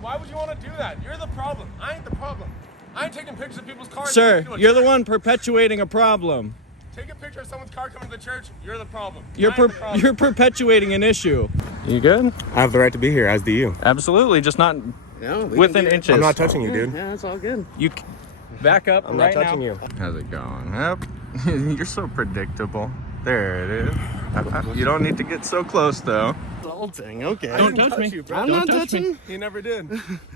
Why would you want to do that? You're the problem. I ain't the problem. I ain't taking pictures of people's cars. Sir, you're the one perpetuating a problem. Take a picture of someone's car coming to the church. You're the problem. You're perpetuating an issue. You good? I have the right to be here, as do you. Absolutely, just not within inches. I'm not touching you, dude. Yeah, it's all good. You back up. I'm not touching you. How's it going? Yep. You're so predictable. There it is. You don't need to get so close, though. Assaulting, okay. Don't touch me. I'm not touching. He never did.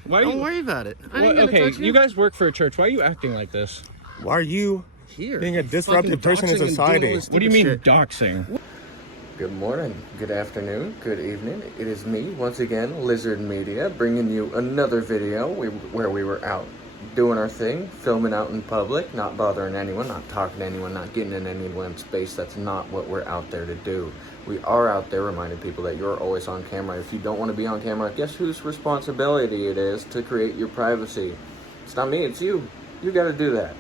Don't worry about it. Okay, you guys work for a church. Why are you acting like this? Why are you Here. being a disruptive person in society? What do you mean doxing? Good morning, good afternoon, good evening. It is me, once again, Lizard Media, bringing you another video where we were out doing our thing, filming out in public, not bothering anyone, not talking to anyone, not getting in anyone's space. That's not what we're out there to do. We are out there reminding people that you're always on camera. If you don't want to be on camera, guess whose responsibility it is to create your privacy? It's not me, it's you. You got to do that.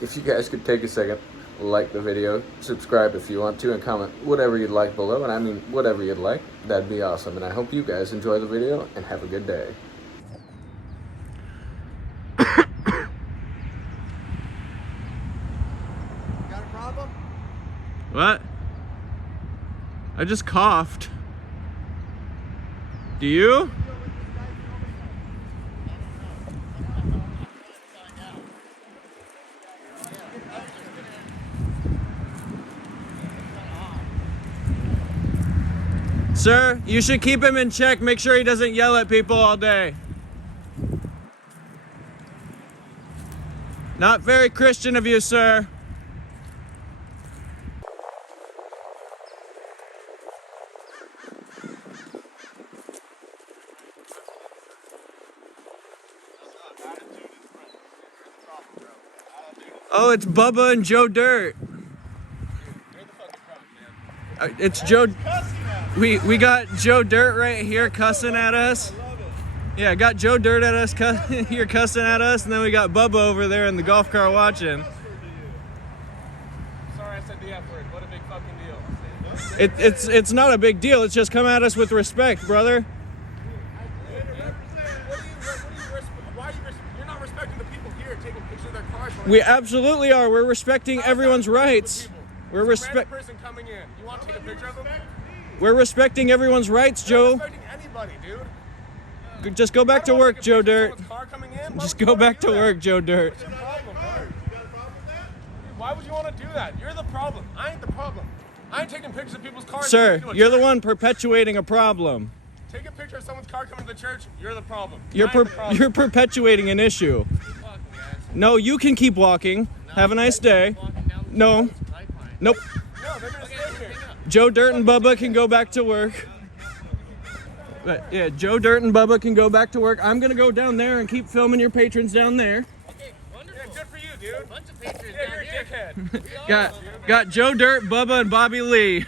If you guys could take a second, like the video, subscribe if you want to, and comment whatever you'd like below, and I mean whatever you'd like, that'd be awesome. And I hope you guys enjoy the video and have a good day. Got a problem? What? I just coughed. Do you? Sir, you should keep him in check. Make sure he doesn't yell at people all day. Not very Christian of you, sir. Oh, it's Bubba and Joe Dirt. It's Joe. We got Joe Dirt right here cussing at us. Yeah, got Joe Dirt at us here cussing at us, and then we got Bubba over there in the golf car watching. Sorry I said the F word. What a big fucking deal. It's not a big deal. It's just come at us with respect, brother. You're not respecting the people here taking pictures of their cars. We absolutely are. We're respecting everyone's rights. We're person coming in. You want to take a picture of them? We're respecting everyone's rights, Joe. Respecting anybody, dude. Just go back to work, Joe Dirt. Just go back to work, Joe Dirt. Why would you want to do that? You're the problem. I ain't the problem. I ain't taking pictures of people's cars. Sir, you're the one perpetuating a problem. Take a picture of someone's car coming to the church. You're the problem. You're perpetuating an issue. No, you can keep walking. Have a nice day. No. Nope. No, they're gonna stay here. Joe Dirt and Bubba can go back to work. But yeah, Joe Dirt and Bubba can go back to work. I'm gonna go down there and keep filming your patrons down there. Okay, wonderful. Yeah, good for you, dude. Bunch of patrons down you're a dickhead. Got Joe Dirt, Bubba, and Bobby Lee.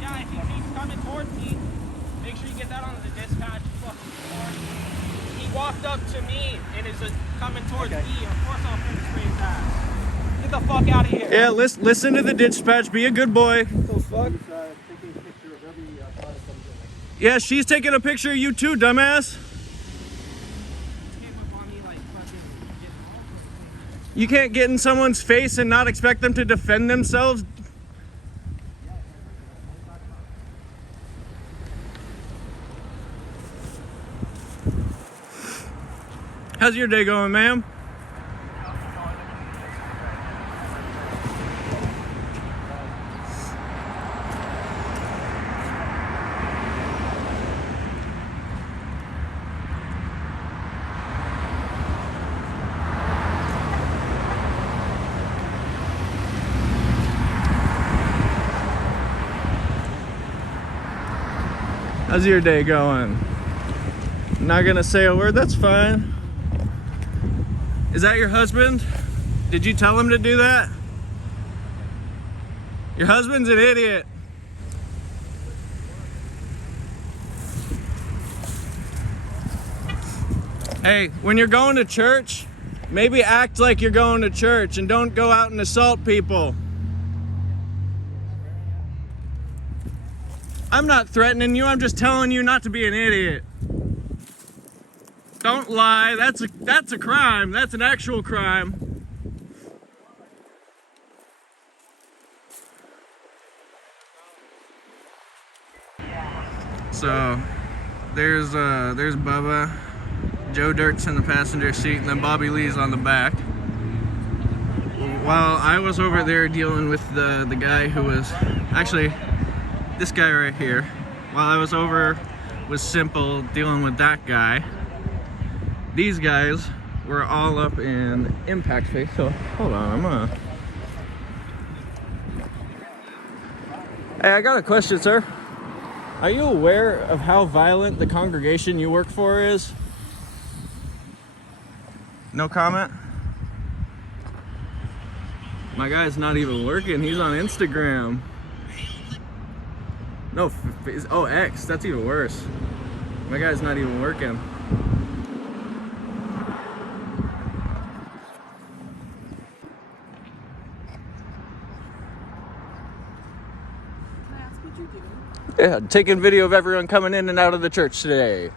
Yeah, if he keeps coming towards me, make sure you get that on the dispatch. He walked up to me and is coming towards me. Of course I'll finish spray his ass. Get the fuck out of here. Yeah, listen to the dispatch. Be a good boy. Yeah, she's taking a picture of you too, dumbass. You can't get in someone's face and not expect them to defend themselves. How's your day going, ma'am? How's your day going? Not gonna say a word, that's fine. Is that your husband? Did you tell him to do that? Your husband's an idiot. Hey, when you're going to church, maybe act like you're going to church and don't go out and assault people. I'm not threatening you, I'm just telling you not to be an idiot. Don't lie, that's a crime, that's an actual crime. So, there's Bubba, Joe Dirt's in the passenger seat, and then Bobby Lee's on the back. While I was over there dealing with the guy who was, actually, this guy right here, while I was over with Simple dealing with that guy, these guys were all up in Impact Face. So, hold on, Hey, I got a question, sir. Are you aware of how violent the congregation you work for is? No comment? My guy's not even working, he's on Instagram. No, oh, X, that's even worse. My guy's not even working. Yeah, taking video of everyone coming in and out of the church today.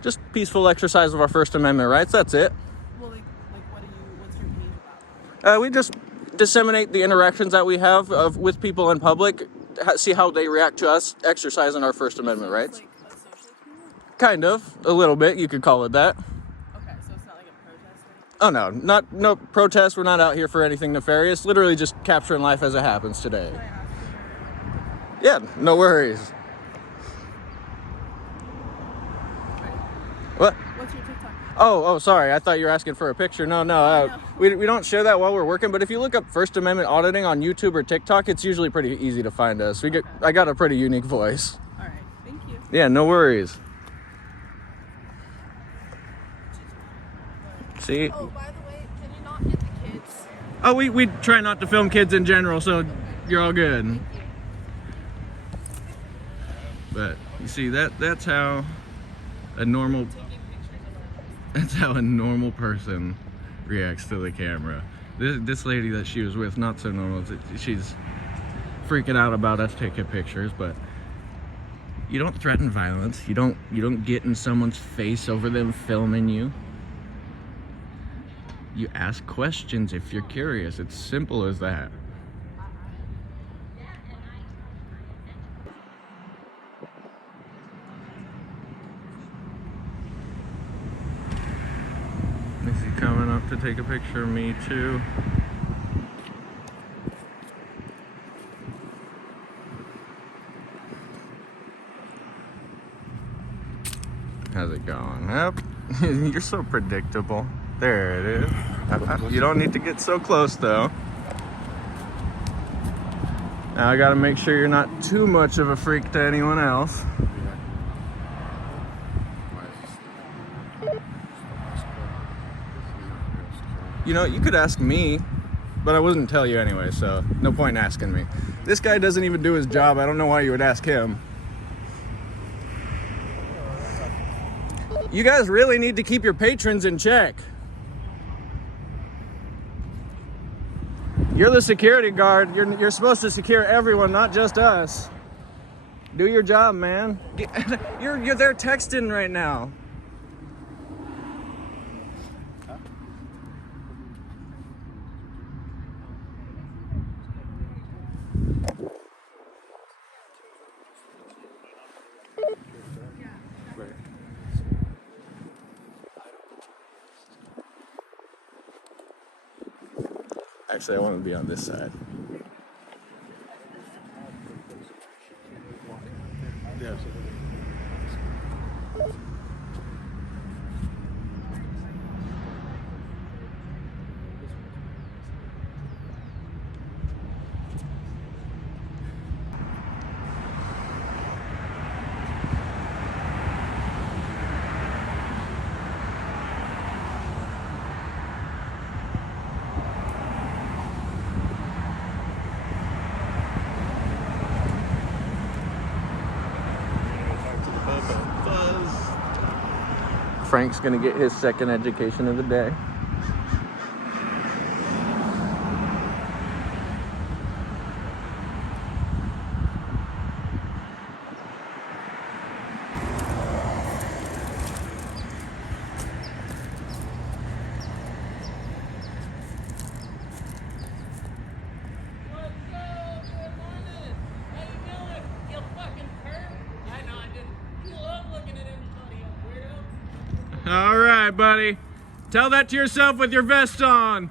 Just peaceful exercise of our First Amendment rights, that's it. Well, what's your page about? We just disseminate the interactions that we have with people in public, see how they react to us exercising our First Amendment rights. Like a social experiment? Kind of, a little bit, you could call it that. Okay, so it's not like a protest? Oh no, no protest, we're not out here for anything nefarious, literally just capturing life as it happens today. Can I ask you? Yeah, no worries. What? What's your TikTok? Oh, sorry. I thought you were asking for a picture. No. We don't share that while we're working, but if you look up First Amendment auditing on YouTube or TikTok, it's usually pretty easy to find us. I got a pretty unique voice. All right, thank you. Yeah, no worries. See? Oh, by the way, can you not get the kids? Oh, we try not to film kids in general, so you're all good. But you see, that's how a normal person reacts to the camera. This lady that she was with, not so normal. She's freaking out about us taking pictures, but you don't threaten violence. You don't get in someone's face over them filming you. You ask questions if you're curious. It's simple as that. Is he coming up to take a picture of me too? How's it going? Yep. You're so predictable. There it is. You don't need to get so close though. Now I gotta make sure you're not too much of a freak to anyone else. You know, you could ask me, but I wouldn't tell you anyway, so no point in asking me. This guy doesn't even do his job. I don't know why you would ask him. You guys really need to keep your patrons in check. You're the security guard. You're supposed to secure everyone, not just us. Do your job, man. You're there texting right now. Actually, I want to be on this side. Yeah. Frank's gonna get his second education of the day. All right, buddy. Tell that to yourself with your vest on.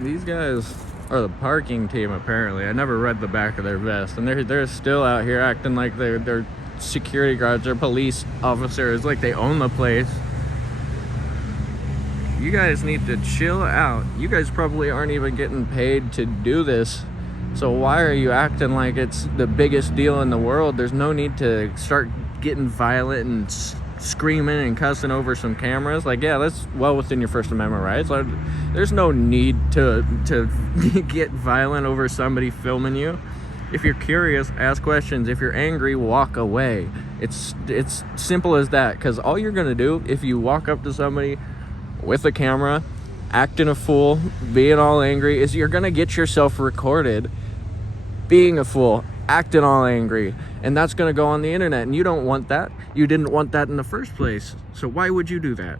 These guys are the parking team, apparently. I never read the back of their vest, and they're still out here acting like they're security guards or police officers, like they own the place. You guys need to chill out. You guys probably aren't even getting paid to do this, so why are you acting like it's the biggest deal in the world? There's no need to start getting violent and screaming and cussing over some cameras. Like, yeah, that's well within your First Amendment rights. Like, there's no need to get violent over somebody filming you. If you're curious, ask questions. If you're angry, walk away. It's simple as that, because all you're gonna do if you walk up to somebody with a camera acting a fool, being all angry, is you're gonna get yourself recorded being a fool, acting all angry, and that's gonna go on the internet, and you don't want that. You didn't want that in the first place, so why would you do that?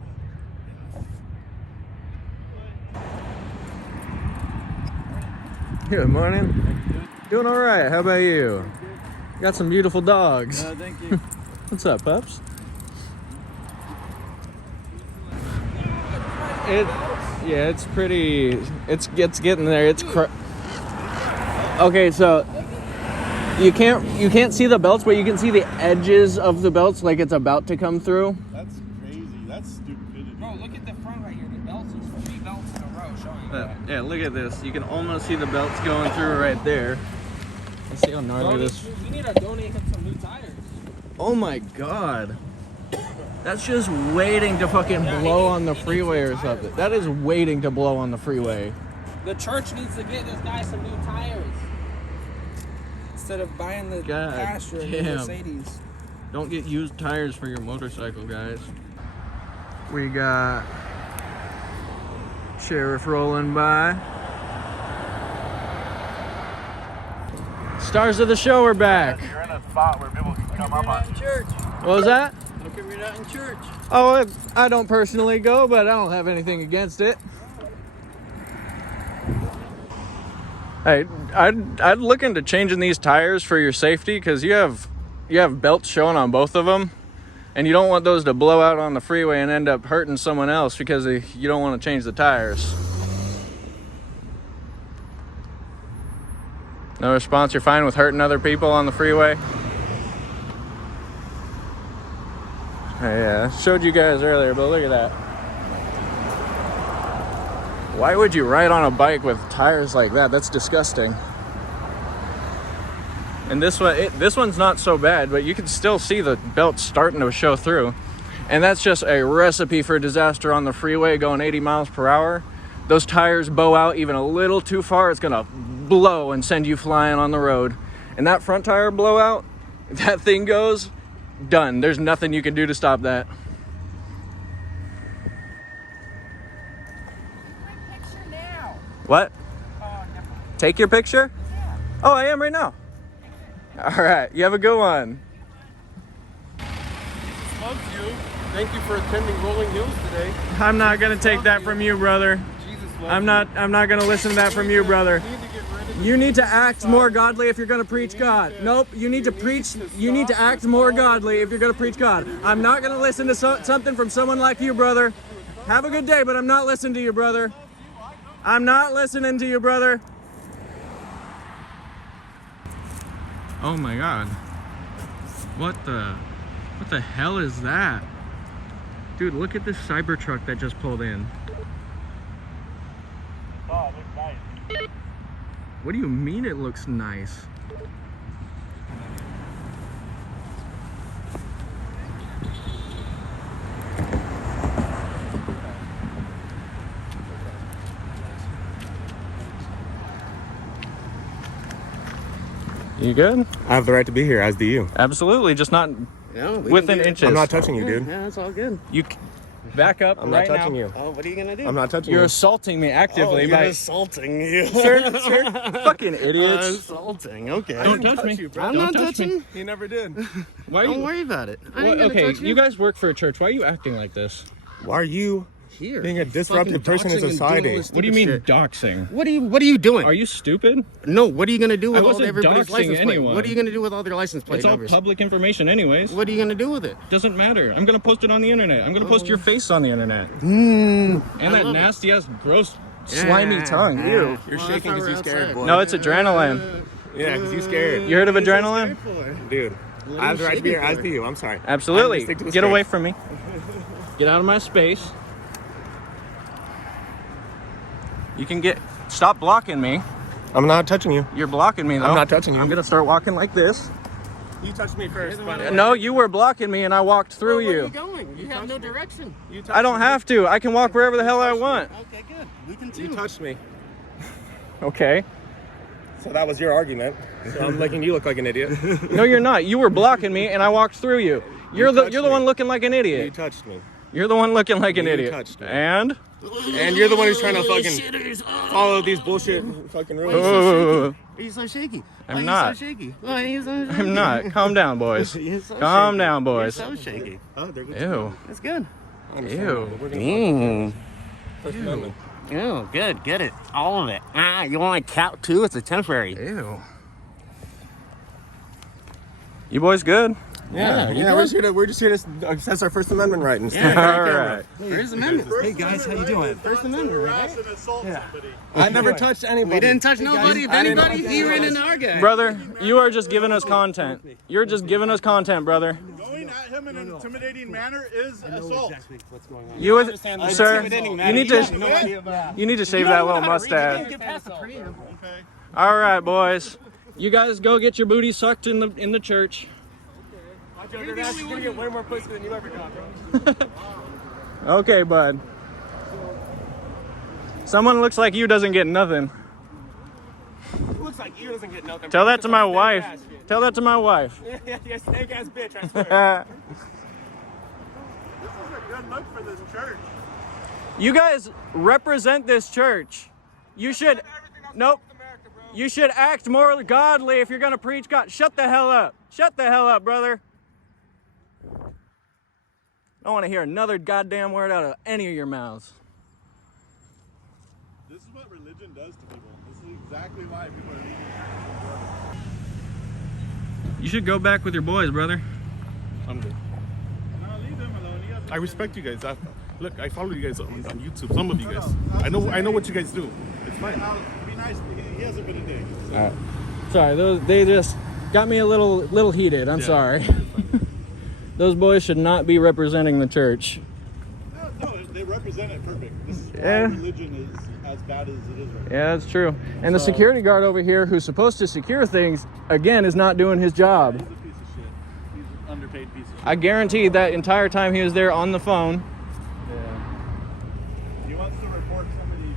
Good morning. Doing all right. How about you? Got some beautiful dogs. Thank you. What's up, pups? It's pretty. It's getting there. Okay, so you can't see the belts, but you can see the edges of the belts, like it's about to come through. That's crazy. That's stupidity. Bro, look at the front right here. The belts, there's 3 belts in a row showing that. Yeah, look at this. You can almost see the belts going through right there. Let's see how gnarly this. We need to donate him some new tires. Oh my god. That's just waiting to fucking blow on the freeway or something. That is waiting to blow on the freeway. The church needs to get this guy some new tires instead of buying the Pastor and the Mercedes. Don't get used tires for your motorcycle, guys. We got sheriff rolling by. Stars of the show are back. You're in a spot where people can come up on Church. What was that? How come you're not in church? Oh, I don't personally go, but I don't have anything against it. Hey, I'd look into changing these tires for your safety, because you have belts showing on both of them, and you don't want those to blow out on the freeway and end up hurting someone else because you don't want to change the tires. No response? You're fine with hurting other people on the freeway? Yeah, I showed you guys earlier, but look at that. Why would you ride on a bike with tires like that? That's disgusting. And this one's not so bad, but you can still see the belt starting to show through. And that's just a recipe for disaster on the freeway going 80 miles per hour. Those tires bow out even a little too far, it's gonna blow and send you flying on the road. And that front tire blowout, if that thing goes, done. There's nothing you can do to stop that. Picture now. What? Take your picture? Yeah. Oh, I am right now. All right, you have a good one. Loves you. Thank you for attending Rolling Hills today. I'm not gonna take that from you, brother. Jesus loves I'm not gonna listen to that from you, brother. You need to act more godly if you're gonna preach God. Nope, you need to preach. You need to act more godly if you're gonna preach God. I'm not gonna listen to something from someone like you, brother. Have a good day, but I'm not listening to you, brother. I'm not listening to you, brother. Oh my God. What the hell is that? Dude, look at this Cybertruck that just pulled in. Oh, it looks nice. What do you mean it looks nice? You good? I have the right to be here, as do you. Absolutely, just not within inches. I'm not touching you, dude. Yeah, it's all good. You back up I'm right not touching now. you. Oh, what are you gonna do? I'm not touching You're you. assaulting me actively you're by assaulting you. sir, fucking idiots. Assaulting. Okay. Don't touch me. you, bro. I'm Don't not touch touching. me. He never did. Why are Don't you? worry about it. I Well, ain't gonna okay, touch you guys work for a church. Why are you acting like this? Why are you Here. being a disruptive Fucking person in doxing and doing society? all this What do you stupid mean shit. doxing? What are you doing? Are you stupid? No, what are you gonna do with I all wasn't everybody's doxing license plate? anyone. What are you gonna do with all their license plate It's all numbers? public information anyways. What are you gonna do with it? Doesn't matter. I'm gonna post it on the internet. I'm gonna post your face on the internet. Mm, And that nasty ass gross slimy tongue. Ew. You're shaking because you're scared, boy. No, it's adrenaline. Yeah, because you're scared. You heard of adrenaline? Dude, I have the right to be here, as do you. I'm sorry. Absolutely. I'm gonna stick to the Get script. away from me. Get out of my space. You can get. Stop blocking me. I'm not touching you. You're blocking me though. I'm not touching you. I'm gonna start walking like this. You touched me first, by the way. No, you were blocking me and I walked through Where are you you. going? You have no direction. You touched I don't me. have to. I can walk wherever the hell I want. Okay, good. We can You too. touched me. Okay. So that was your argument. So I'm making you look like an idiot. No, you're not. You were blocking me and I walked through you. You're the touched you're the me. one looking like an You idiot. touched me. You're the one looking like an You idiot. touched me. And And you're the one who's trying to fucking follow these bullshit fucking rules. oh, Are you so shaky? I'm Why are not. you so shaky? Why are you so shaky? I'm not. Calm down, boys. You're so Calm shaky. down, boys. You're so shaky. Oh, they're good. Ew. That's good. Ew. First Amendment. Oh, good. Get it. All of it. Ah, you want a count too? It's a temporary. Ew. You boys good? Yeah, you we're just here to assess our First Amendment right and stuff. All right. First Amendment. Hey guys, how you doing? First Amendment, right? I never touched anybody. We didn't touch nobody. If anybody, he ran into our guy. Brother, you are just giving us content. You're just giving us content, brother. Going at him in an intimidating manner is assault. You, sir, you need to shave that little mustache. All right, boys. You guys go get your booty sucked in the church. You're gonna get way more pussy than you ever got, bro. Okay, bud. Someone looks like you doesn't get nothing. Looks like you doesn't get nothing. Tell that to my wife. Tell that to my wife. Yeah, snake ass bitch, I swear. This is a good look for this church. You guys represent this church. You should, nope. You should act more godly if you're gonna preach God. Shut the hell up. Shut the hell up, brother. I don't want to hear another goddamn word out of any of your mouths. This is what religion does to people. This is exactly why people are leaving. You should go back with your boys, brother. No, leave him alone. He has I respect you guys. Look, I follow you guys on YouTube. Some of you guys. I know what you guys do. It's fine. be nice. He hasn't been a day. All right. Sorry, they just got me a little heated. I'm sorry. Those boys should not be representing the church. No, they represent it perfect. This is why Yeah. religion is as bad as it is right now. Yeah, that's true. And the security guard over here, who's supposed to secure things, again, is not doing his job. He's a piece of shit. He's an underpaid piece of shit. I guarantee that entire time he was there on the phone. He wants to report somebody,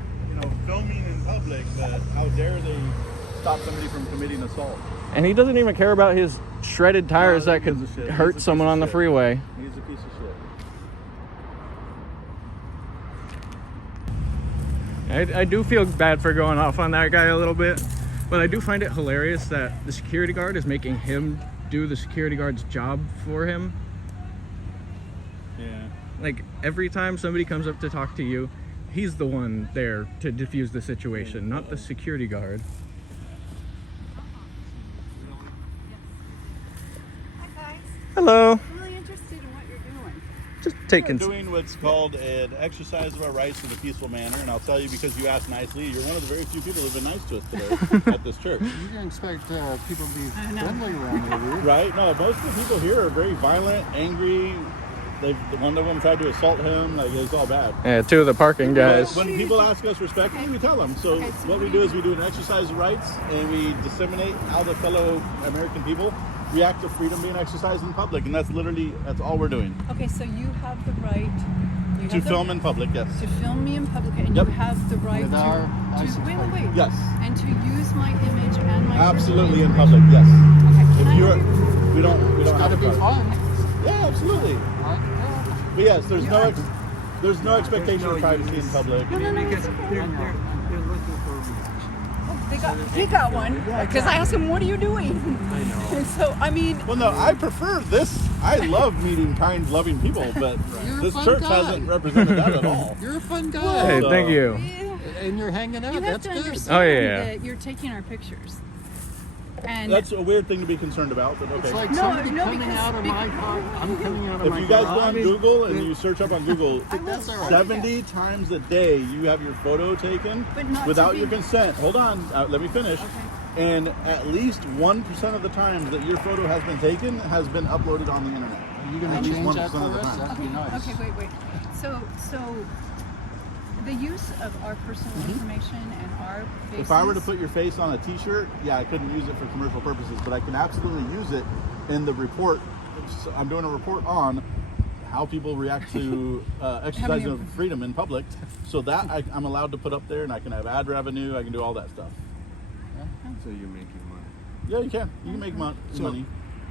filming in public, but how dare they stop somebody from committing assault? And he doesn't even care about his shredded tires that could piece of shit. hurt He's a someone piece on the of shit. freeway. He's a piece of shit. I do feel bad for going off on that guy a little bit, but I do find it hilarious that the security guard is making him do the security guard's job for him. Yeah. Like, every time somebody comes up to talk to you, he's the one there to defuse the situation, not the security guard. Hi guys. Hello. I'm really interested in what you're doing. Just taking... Doing what's called an exercise of our rights in a peaceful manner, and I'll tell you because you asked nicely, you're one of the very few people who've been nice to us today at this church. You didn't expect people to be friendly around here, dude. Right? No, most of the people here are very violent, angry. One of them tried to assault him. Like, it's all bad. Yeah, two of the parking guys. When people ask us respectfully, we tell them. So what we do is we do an exercise of rights, and we disseminate how the fellow American people react to freedom being exercised in public, and that's all we're doing. Okay, so you have the right You To have the- film in public, yes. To film me in public, and Yep. you have the right With our to license wait, plate. wait, wait. Yes. And to use my image and my Absolutely in personal public, yes. information. Okay. Can If I you're, have your- we don't It's got to have be a card. fun. Yeah, absolutely. Right? But yes, there's no expectation of privacy in public. No, no, no. Because It's okay. they're looking for a reaction. He got one because I asked him, "What are you doing?" I know. And so I mean, Well, no, I prefer this. I love meeting kind, loving people, but You're a this fun church guy. hasn't represented that at all. You're a fun guy. Hey, So- thank you. And you're hanging out. you have That's to good. understand Oh, yeah. that you're taking our pictures. And That's a weird thing to be concerned about, but okay. It's like No, somebody no, coming because- out of my car. I'm coming out of If my you guys car. go on Google and you search up on Google, That's all right. 70 times a day you have your photo taken But not without to your be- consent. Hold on, let me finish. And at least 1% of the times that your photo has been taken has been uploaded on the internet. Are you going At to least change that 1% of for the us? time. That'd be nice. Okay, wait. So the use of our personal information and our faces. If I were to put your face on a t-shirt, yeah, I couldn't use it for commercial purposes, but I can absolutely use it in the report. So I'm doing a report on how people react to exercise of freedom in public. So that I'm allowed to put up there, and I can have ad revenue. I can do all that stuff. So you're making money. Yeah, you can. You can make money.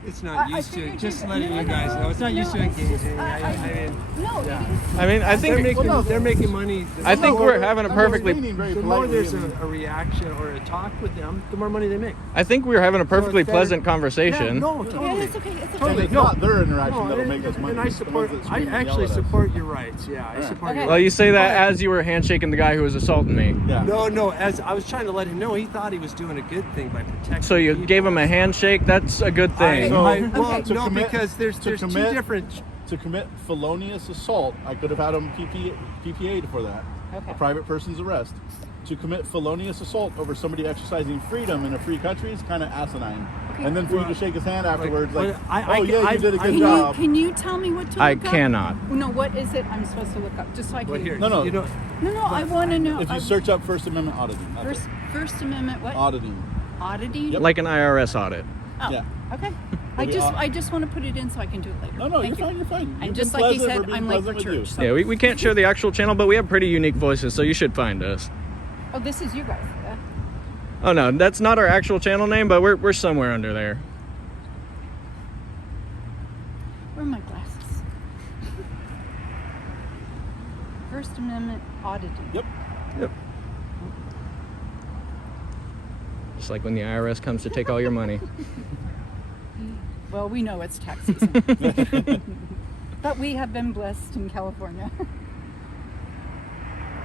It's not I used to figured just you- letting no, you no, guys know. It's not used to no, it's just- engaging. I mean, No, yeah. it is. I mean, I they're think making money. I think we're having a perfectly The more there's a reaction or a talk with them, the more money they make. I think we're having a perfectly better- pleasant Yeah, conversation. no, Yeah, totally. it's okay. It's okay. Totally. It's No. not their interaction No, that'll make us money. and I It's the support. ones that I scream and actually yell at us. support your rights. Yeah, I support Okay. your Well, rights. you say that as you were handshaking the guy who was assaulting me. Yeah. No. As I was trying to let him know, he thought he was doing a good thing by protecting. So you people. gave him a handshake. That's a good thing. So- Well, Okay. no, commit- because there's to two commit- different. To commit felonious assault, I could have had him PPA'd for that. Okay. A private person's arrest. To commit felonious assault over somebody exercising freedom in a free country is kind of asinine. And then for you to shake his hand afterwards, like, I- oh yeah, you did a good Can job. can you tell me what to I look up? cannot. No, what is it I'm supposed to look up? Just so I can. Well, here, No. You know, No, I want to know. If you search up First Amendment auditing, that's it. First Amendment, what? Auditing. Auditing? Yep. Like an IRS audit. Oh, Yeah. okay. Maybe I just want to put it in so I can do it later. No, Thank you're you. fine, you're fine. And You've just been like he pleasant, said, we're being I'm late for pleasant with you. church. So. Yeah, we can't share the actual channel, but we have pretty unique voices, so you should find us. Oh, this is you guys. Oh no, that's not our actual channel name, but we're somewhere under there. Where are my glasses? First Amendment auditing. Yep. Yep. Just like when the IRS comes to take all your money. Well, we know it's tax season. But we have been blessed in California.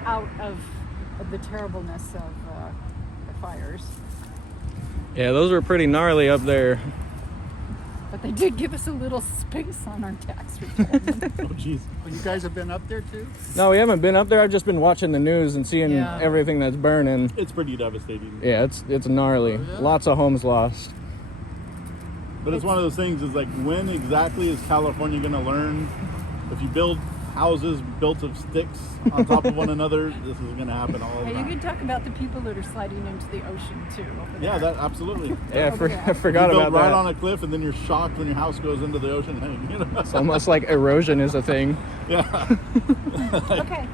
Out of the terribleness of the fires. Yeah, those were pretty gnarly up there. But they did give us a little space on our tax return. Oh, jeez. Oh, you guys have been up there too? No, we haven't been up there. I've just been watching the news and seeing Yeah. everything that's burning. It's pretty devastating. Yeah, it's gnarly. Oh, yeah? Lots of homes lost. But it's one of those things, is like, when exactly is California going to learn? If you build houses built of sticks on top of one another, this is going to happen all the Hey, you time. can talk about the people that are sliding into the ocean too. Over Yeah, there. that absolutely. Yeah, I You forgot build about right that. on a cliff, and then you're shocked when your house goes into the ocean. You know? It's almost like erosion is a thing. Yeah. Okay,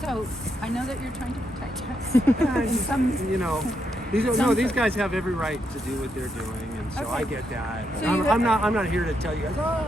so I know that you're trying to protect us. And some, you know, these guys have every right to do what they're doing, and so Okay. I get that. So you I'm not here to tell you guys. Oh,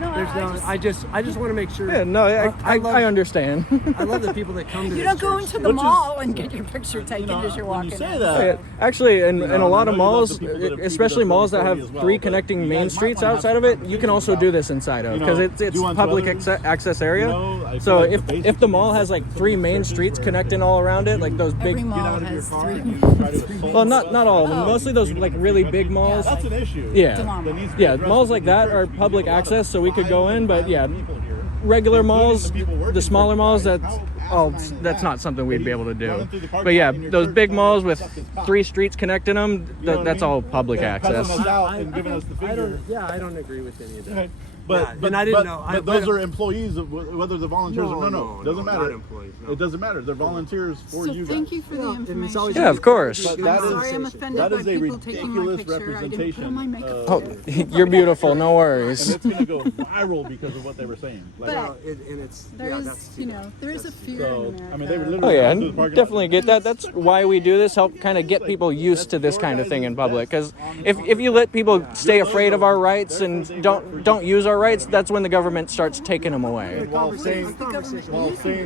no, there's no. I just want to make sure. Yeah, no, I love, understand. I love the people that come to. you this don't go church into too. the Which is- mall and get your picture taken as you're when walking you say in. that, Yeah, actually, in a know, lot I of know you love malls, the people that have especially treated us malls that really have as well, three but connecting you main guys might streets wanna have outside some of it, you can conversations also about, do this inside of, you because know, it's do unto public others. access area. You know, I feel So like the if basic the mall thing has is like some three of main these streets churches connecting all around it, like those Every big. mall Get out of your has car three. and you try to assault Well, not all of them. Oh. Mostly those like really big malls. That's an issue. Yeah. Demonic. That needs to be Yeah, addressed malls within like that the are church, because public you have a lot access, of so we could go in, but yeah, people here, regular including malls, the people working the smaller for malls, you guys. that's How all. asinine is That's that? not something we'd be able to Running do. through the parking But yeah, lot in your those church big telling malls you with to suck his cock. 3 streets connecting them, You know what I that's mean? all public Yeah, cussing access. us out and giving us the I finger. don't. Yeah, I don't agree with any of that. Okay. But and I didn't know. But those are employees, of whether they're volunteers or no. Doesn't matter. Not employees, no. It doesn't matter. They're volunteers for So you guys. thank you for the information. Yeah, of course. But I'm that sorry I'm is offended by a people taking my ridiculous picture. I didn't put representation. on my makeup Oh, today. you're beautiful. No And worries. it's gonna go viral because of what they were saying. Like, But and it's there yeah, is, that's you know, there is a fear so in America. I mean, they were Oh literally. yeah, going through the and parking lot. definitely get that. That's why we do this. Help kind of get people used to this kind of thing in public. Because if you let people stay afraid of our rights and don't use our rights, that's when the government starts taking them away. And while saying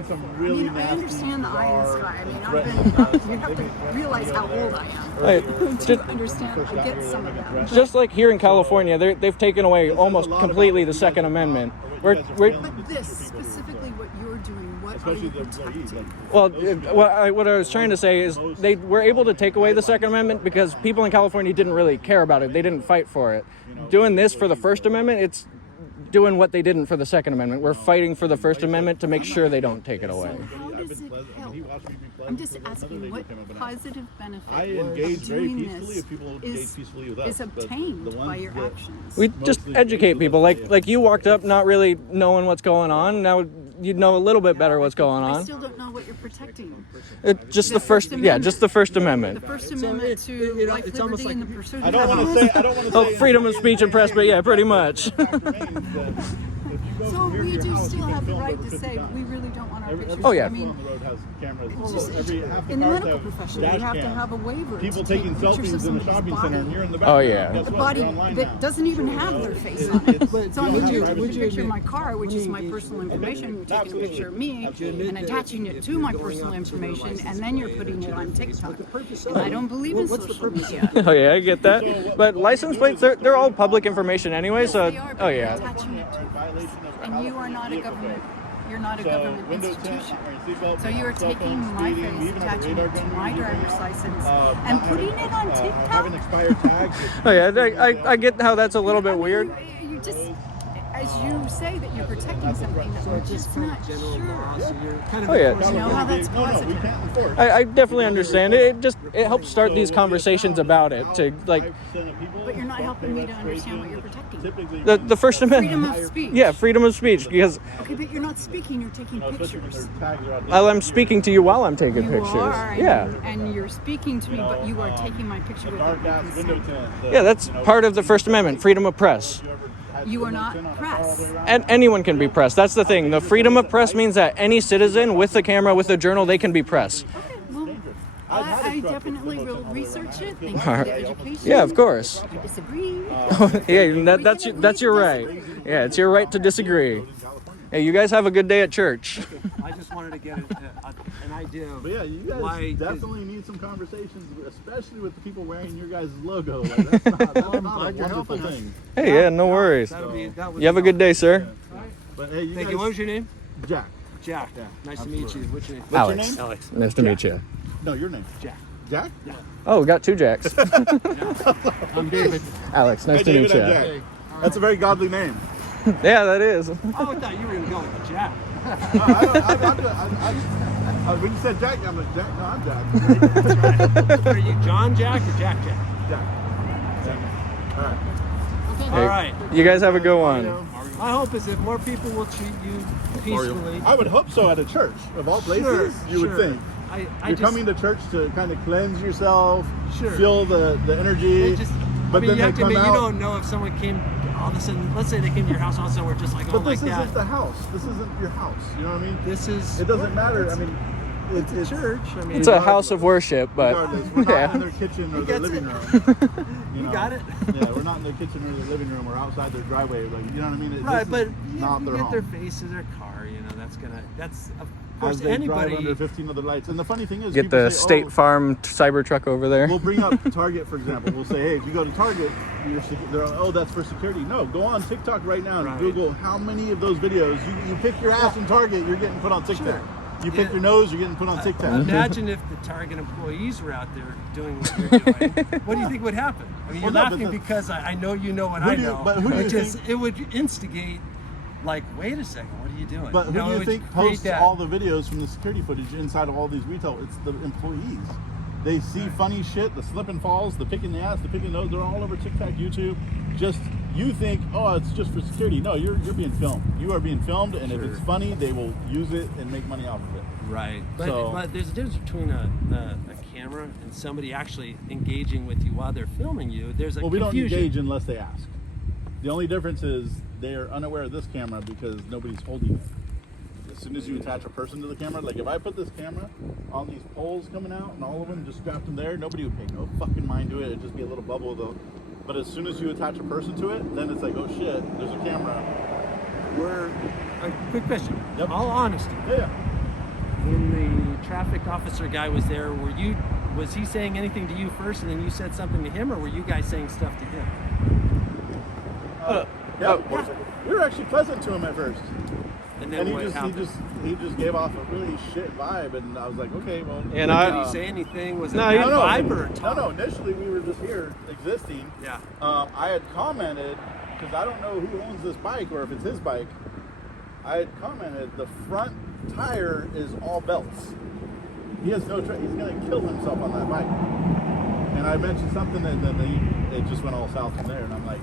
some really I nasty, understand the eye in the sky. I mean, threatening, you have to realize how old I am Right. to understand. I get some of them. Just like here in California, they've taken away almost completely the Second Amendment. But this, specifically what you're doing, what are you protecting? Well, what I was trying to say is they were able to take away the Second Amendment because people in California didn't really care about it. They didn't fight for it. Doing this for the First Amendment, it's doing what they didn't for the Second Amendment. We're fighting for the First Amendment to make sure they don't take it away. How does it help? I'm just asking what positive benefit I engage very doing peacefully this if people engage peacefully with us. is but obtained the by ones your that- actions. We just educate people. Like you walked up not really knowing what's going on. Now you know a little bit better what's going I on. still don't know what you're protecting. Just the First, yeah, just the First Amendment. The First Amendment to life, it's almost liberty, like and the pursuit I of don't want to happiness. say. I don't want to Oh, say. freedom of speech and press, but yeah, pretty much. So we do still have the right to say we really don't want our pictures. Oh, yeah. I mean, on the road has cameras. it's just, Half the in the cars medical have profession, dash you have to cams. have a waiver. People to take taking pictures of selfies in a somebody's shopping body. center, and you're in the back. Oh, yeah. Guess The what? body You're online that now. doesn't even have their face on it. So I mean, you you're have taking a to picture of my car, which is my personal information. You're taking a picture of me and attaching it to my personal information, and then you're putting it on TikTok. And I don't believe in social media. Oh yeah, I get that. But license plates, they're all public information anyway. So They are, but oh you're yeah. attaching it to it. And you are not a government. You're not a government institution. So you are taking my face, attaching it to my driver's license, and putting it on TikTok. Having expired tags. Oh yeah, I get how that's a little bit weird. You just, as you say that you're protecting something, I'm just not sure. Oh yeah. You know how that's positive. We can't enforce. I definitely understand it. It helps start these conversations about it to like But you're not helping me to understand what you're protecting. the First Amendment. Freedom of speech. Yeah, freedom of speech because Okay, but you're not speaking, you're taking pictures. I'm speaking to you while I'm taking You pictures. are, and, Yeah. and you're speaking to me, but you are taking my picture without my consent. Yeah, that's part of the First Amendment, freedom of press. You are not press. And anyone can be press. That's the thing. The freedom of press means that any citizen with a camera, with a journal, they can be press. Okay, well, I definitely will research it. Thank you for the education. Yeah, of course. I disagree. Yeah, that's your right. Yeah, it's your right to disagree. Hey, you guys have a good day at church. I just wanted to get an idea of But yeah, you guys why. definitely need some conversations, especially with the people wearing your guys' logo. Like, that's not a wonderful thing. Hey, yeah, no worries. That would You have a good day, sir. But hey, you Thank guys, you. What was your name? Jack. Jack. Yeah, Nice to meet you. What's your name? Alex. your name? Alex. Nice to meet you. No, your name. Jack. Jack? Oh, we got two Jacks. I'm David. Alex, nice Hey, to meet David and you. Jack. That's a very godly name. Yeah, that is. Oh, I thought you were going to go with Jack. When you said Jack, I'm like, Jack? No, I'm Jack. Are you John Jack or Jack Jack? Jack. All right. All right. You guys have a good one. My hope is that more people will treat you peacefully. I would hope so at a church. Of all places, Sure, you would sure. think. I You're just, coming to church to kind of cleanse yourself, Sure. feel the energy. They just, but I mean, then you have they to come admit, you out. don't know if someone came all of a sudden. Let's say they came to your house, all of a sudden we're just like, oh, But like this that. isn't the house. This isn't your house. You know what I mean? This is. It doesn't matter. I mean, It's a church. I mean, It's a house of worship, but regardless, we're not yeah. in their kitchen or their gets living it. room. You got it. Yeah, we're not in their kitchen or their living room or outside their driveway. Like, you know what I mean? Right, This but is you, not you their get home. their face in their car. You know, that's of course As they anybody. drive under 15 other lights. And the funny thing is, Get people the say, State oh, Farm Cybertruck over there. We'll bring up Target, for example. We'll say, hey, if you go to Target, they're oh, that's for security. No, go on TikTok right now and Right. Google how many of those videos. You pick your ass in Target, you're getting put on TikTok. Sure. You pick Yeah. your nose, you're getting put on TikTok. Imagine if the Target employees were out there doing what you're doing. What do you think would happen? I mean, you're Well, no, laughing but because I know you know what Who I do you- know. but who do you Which is, think- it would instigate, like, wait a second, what are you doing? But who know, do it you would think create posts that- all the videos from the security footage inside of all these retail? It's the employees. They see funny shit, the slip and falls, the picking the ass, the picking the nose. They're all over TikTok, YouTube. Just you think, oh, it's just for security. No, you're being filmed. You are being filmed, and if it's funny, they will use it and make money off of it. Right. But there's a difference between a camera and somebody actually engaging with you while they're filming you. There's a we don't confusion. engage unless they ask. The only difference is they are unaware of this camera because nobody's holding it. As soon as you attach a person to the camera, like if I put this camera on these poles coming out and all of them just strapped them there, nobody would pay no fucking mind to it. It'd just be a little bubble though. But as soon as you attach a person to it, then it's like, oh shit, there's a camera. A quick question. Yep. All honesty. Yeah. When the traffic officer guy was there, was he saying anything to you first and then you said something to him, or were you guys saying stuff to him? We were actually pleasant to him at first. And then what happened? he just gave off a really shit vibe, and I was like, okay, well. And did he say anything? Was it no, a vibe or a talk? No. Initially, we were just here existing. Yeah. I had commented, because I don't know who owns this bike or if it's his bike. I had commented the front tire is all belts. He has no. He's gonna kill himself on that bike. And I mentioned something, and then it just went all south from there. And I'm like,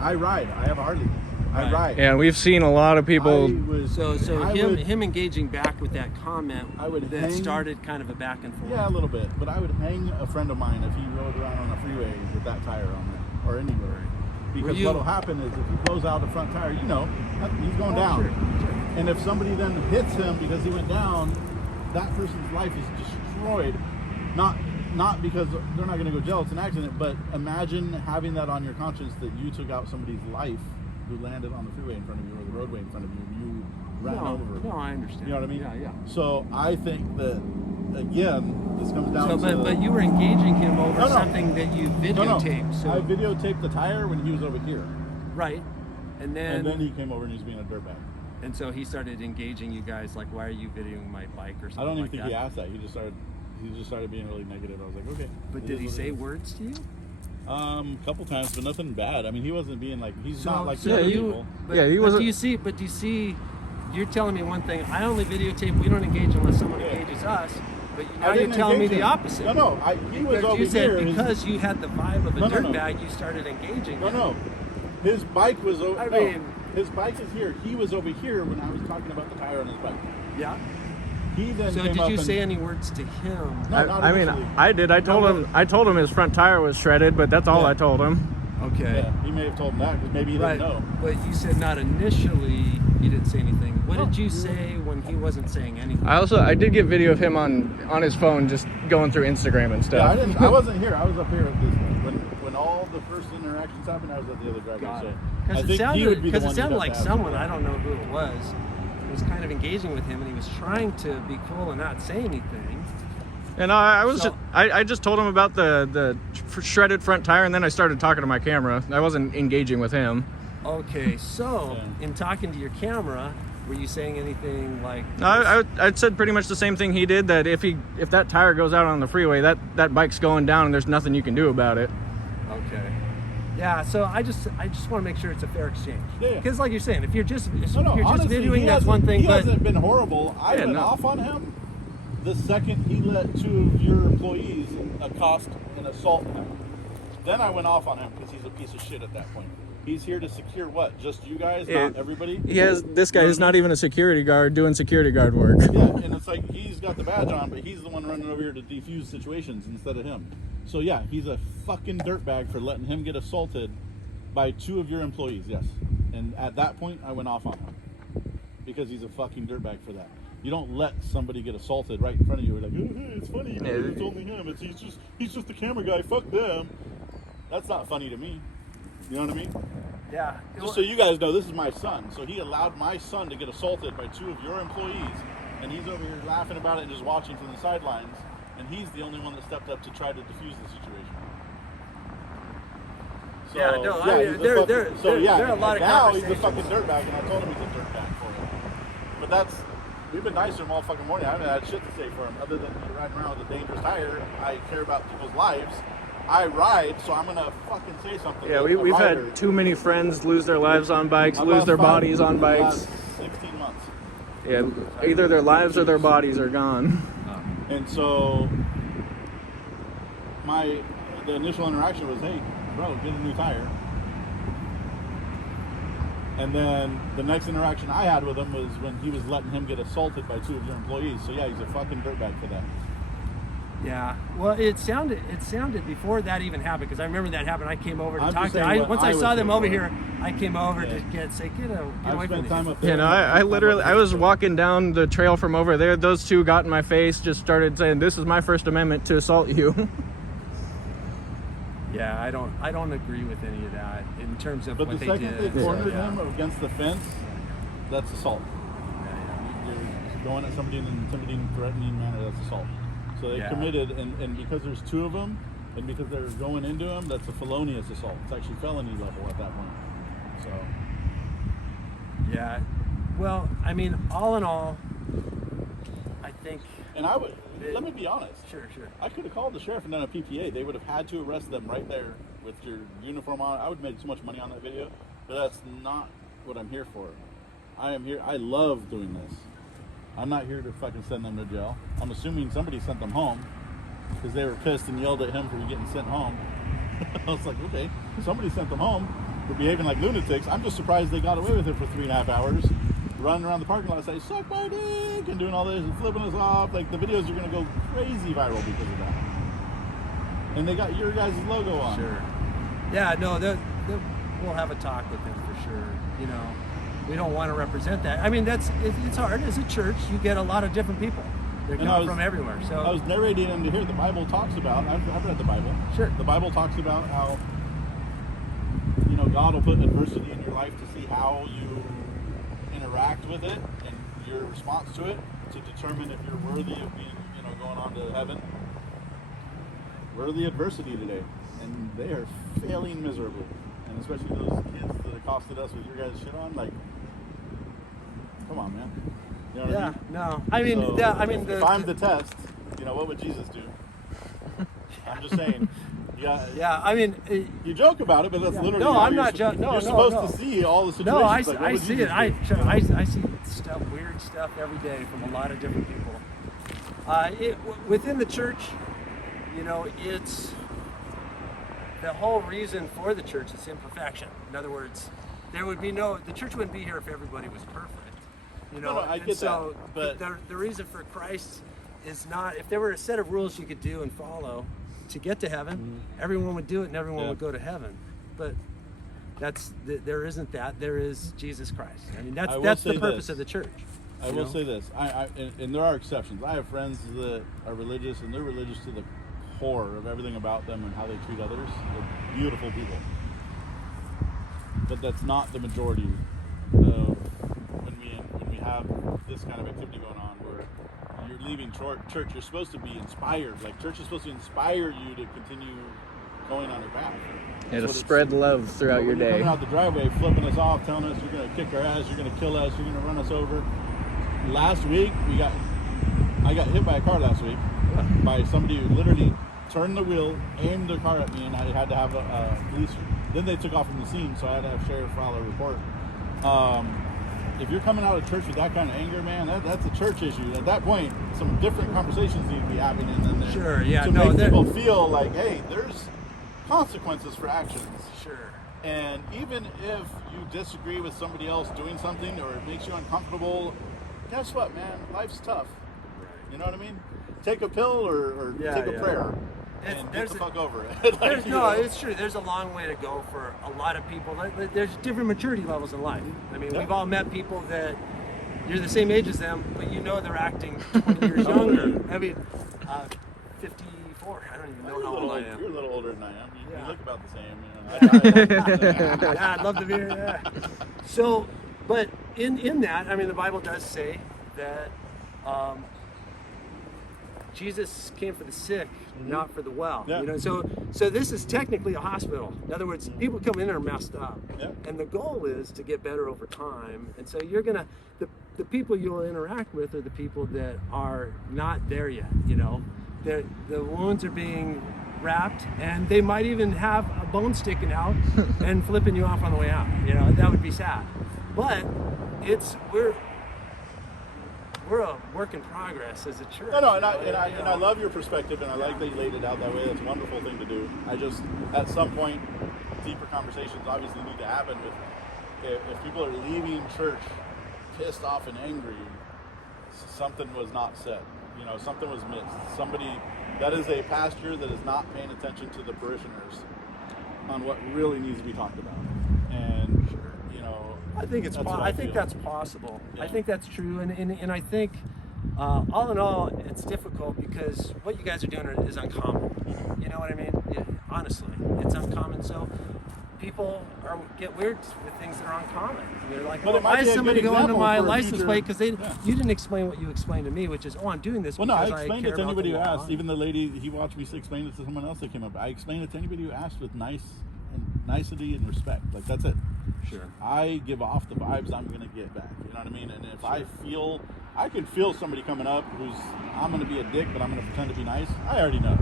I ride. I have a Harley. I ride. Yeah, we've seen a lot of people. Him engaging back with that comment started kind of a back and forth. Yeah, a little bit. But I would hang a friend of mine if he rode around on the freeway with that tire on there or anywhere. Because what'll happen is if he blows out the front tire, he's going down. Sure. And if somebody then hits him because he went down, that person's life is destroyed. Not because they're not going to go jail, it's an accident, but imagine having that on your conscience that you took out somebody's life who landed on the freeway in front of you or the roadway in front of you, you ran over. No, I understand. You know what I mean? Yeah. So I think that, again, this comes down to... But you were engaging him over something that you videotaped. No. So I videotaped the tire when he was over here. Right. And then he came over and he's being a dirtbag. And so he started engaging you guys, like, why are you videoing my bike or something like that? I don't even think he asked that. He just started being really negative. I was like, okay. But did he say words to you? Couple times, but nothing bad. I mean, he wasn't being like, he's not like yeah, people. He wasn't. But do you see, you're telling me one thing, I only videotape, we don't engage unless someone engages us, but now you're telling me the opposite. No, he was over you said here. Because you had the vibe of a dirtbag, you started engaging him. No. His bike was over, his bike is here. He was over here when I was talking about the tire on his bike. Yeah. He then so came did up you and, say any words to him? No, I mean, I did. I told him his front tire was shredded, but that's all I told him. Okay. Yeah, he may have told him that because maybe he didn't know. But you said not initially. You didn't say anything. What did you say when he wasn't saying anything? I did get video of him on his phone just going through Instagram and stuff. Yeah, I wasn't here. I was up here at this when all the first interactions happened. I was at the other driveway. Because it sounded like someone, I don't know who it was kind of engaging with him, and he was trying to be cool and not say anything. And I just told him about the shredded front tire, and then I started talking to my camera. I wasn't engaging with him. Okay, so in talking to your camera, were you saying anything like? I said pretty much the same thing he did. That if that tire goes out on the freeway, that bike's going down, and there's nothing you can do about it. Okay. Yeah, so I just want to make sure it's a fair exchange. Yeah. Because like you're saying, if you're just honestly, videoing, that's one thing. He hasn't been horrible. I went off on him the second he let 2 of your employees accost and assault him. Then I went off on him because he's a piece of shit at that point. He's here to secure what? Just you guys, not everybody? This guy is not even a security guard doing security guard work. Yeah, and it's like he's got the badge on, but he's the one running over here to defuse situations instead of him. So yeah, he's a fucking dirtbag for letting him get assaulted by 2 of your employees, yes. And at that point, I went off on him because he's a fucking dirtbag for that. You don't let somebody get assaulted right in front of you. We're like, oh, hey, it's funny, it's only him. He's just the camera guy. Fuck them. That's not funny to me. You know what I mean? Yeah. Just so you guys know, this is my son. So he allowed my son to get assaulted by 2 of your employees, and he's over here laughing about it and just watching from the sidelines. And he's the only one that stepped up to try to defuse the situation. So, there are a lot of now he's a fucking dirtbag, and I told him he's a dirtbag for it. But we've been nice to him all fucking morning. I haven't had shit to say for him, other than riding around with a dangerous tire. I care about people's lives. I ride, so I'm gonna fucking say something. Yeah, we've had too many friends lose their lives on bikes, lose their bodies on bikes. 16 months. Yeah, either their lives or their bodies are gone. And so the initial interaction was, hey, bro, get a new tire. And then the next interaction I had with him was when he was letting him get assaulted by 2 of your employees. So yeah, he's a fucking dirtbag for that. Yeah, well, it sounded before that even happened, because I remember that happened. I came over to talk to them. Once I saw them over here, I came over to say, get away from me. You know, I literally, I was walking down the trail from over there. Those 2 got in my face, just started saying, "This is my First Amendment to assault you." Yeah, I don't agree with any of that in terms of what they did. But the second they cornered him against the fence, that's assault. You're going at somebody in an intimidating, threatening manner, that's assault. So they committed, and because there's 2 of them, and because they're going into him, that's a felonious assault. It's actually felony level at that point. So. Yeah. Well, I mean, all in all, I think. And I would, let me be honest. Sure. I could have called the sheriff and done a PPA. They would have had to arrest them right there with your uniform on. I would have made so much money on that video, but that's not what I'm here for. I am here, I love doing this. I'm not here to fucking send them to jail. I'm assuming somebody sent them home because they were pissed and yelled at him for getting sent home. I was like, okay, somebody sent them home for behaving like lunatics. I'm just surprised they got away with it for 3.5 hours, running around the parking lot saying, "Suck my dick," and doing all this and flipping us off. Like, the videos are going to go crazy viral because of that. And they got your guys' logo on. Sure. Yeah, no, we'll have a talk with them for sure. You know, we don't want to represent that. I mean, it's hard. As a church, you get a lot of different people. They come from everywhere. So I was narrating them to hear. The Bible talks about, I've read the Bible. Sure. The Bible talks about how, you know, God will put adversity in your life to see how you interact with it and your response to it to determine if you're worthy of being, you know, going on to heaven. We're the adversity today, and they are failing miserably. And especially those kids that accosted us with your guys' shit on, like, come on, man. You know what I mean? No. I mean, so, if I'm the test, you know, what would Jesus do? I'm just saying. Yeah, I mean, you joke about it, but that's literally. No, I'm not joking. You're supposed to see all the situations. No, I see it. I see stuff, weird stuff every day from a lot of different people. Within the church, you know, it's the whole reason for the church is imperfection. In other words, the church wouldn't be here if everybody was perfect. You know, no, I get so that, but the reason for Christ is not, if there were a set of rules you could do and follow to get to heaven, everyone would do it and everyone would go to heaven. But there isn't that. There is Jesus Christ. I mean, that's the purpose of the church. I will say this, and there are exceptions. I have friends that are religious, and they're religious to the core of everything about them and how they treat others. They're beautiful people. But that's not the majority of when we have this kind of activity going on, where you're leaving church. You're supposed to be inspired. Like, church is supposed to inspire you to continue going on your path. Yeah, to spread love throughout your day. Coming out the driveway, flipping us off, telling us you're going to kick our ass, you're going to kill us, you're going to run us over. Last week, I got hit by a car last week by somebody who literally turned the wheel, aimed their car at me, and I had to have a police. Then they took off from the scene, so I had to have sheriff file a report. If you're coming out of church with that kind of anger, man, that's a church issue. At that point, some different conversations need to be happening in there. Sure, yeah. To make people feel like, hey, there's consequences for actions. Sure. And even if you disagree with somebody else doing something, or it makes you uncomfortable, guess what, man? Life's tough. You know what I mean? Take a pill or take a prayer. And get the fuck over it. It's true. There's a long way to go for a lot of people. There's different maturity levels in life. I mean, we've all met people that you're the same age as them, but you know they're acting 20 years younger. I mean, 54. I don't even know how old I am. You're a little older than I am. You look about the same. You know. Yeah, I'd love to be here. Yeah. So, but in that, I mean, the Bible does say that Jesus came for the sick, not for the well. Yeah. You know, so this is technically a hospital. In other words, people come in and are messed up, and the goal is to get better over time. And so you're gonna the people you'll interact with are the people that are not there yet. You know, the wounds are being wrapped, and they might even have a bone sticking out and flipping you off on the way out. You know, that would be sad. But we're a work in progress as a church. No, and I love your perspective, and I like that you laid it out that way. That's a wonderful thing to do. I just, at some point, deeper conversations obviously need to happen with if people are leaving church pissed off and angry, something was not said. You know, something was missed. Somebody, that is a pastor that is not paying attention to the parishioners on what really needs to be talked about. And, you know, I think it's. I think that's possible. Yeah. I think that's true, and I think, all in all, it's difficult because what you guys are doing is uncommon. You know what I mean? Honestly, it's uncommon. So people get weird with things that are uncommon. And they're like, But well, it might why be is a somebody good going to my example for a license future- plate? Because Yeah. you didn't explain what you explained to me, which is, I'm doing this Well, no, I because explained care it to about anybody the who law. asked. Even the lady, he watched me explain it to someone else that came up. I explained it to anybody who asked with nicety and respect. Like, that's it. Sure. I give off the vibes I'm going to get back. You know what I mean? And if I can feel somebody coming up who's, I'm going to be a dick, but I'm going to pretend to be nice. I already know.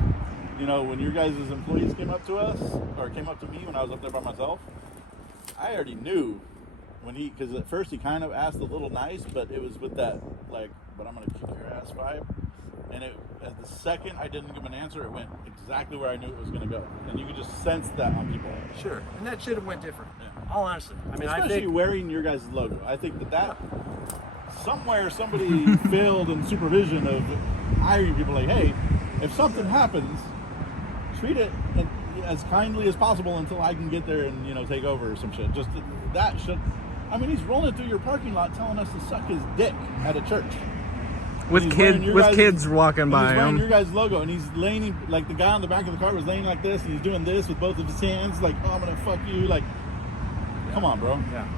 You know, when your guys' employees came up to us, or came up to me when I was up there by myself, I already knew when because at first he kind of asked a little nice, but it was with that, like, but I'm going to kick your ass vibe. And at the second I didn't give him an answer, it went exactly where I knew it was going to go. And you could just sense that on people. Sure. And that should have went different. Yeah. All honestly. I mean, especially I think wearing your guys' logo. I think that somewhere somebody failed in supervision of hiring people. Like, hey, if something happens, treat it as kindly as possible until I can get there and, you know, take over or some shit. Just that should. I mean, he's rolling through your parking lot telling us to suck his dick at a church. With kids walking by he's wearing him. your guys' logo, and he's leaning, like the guy on the back of the car was leaning like this, and he's doing this with both of his hands, like, oh, I'm gonna fuck you, like, come on, bro. Yeah.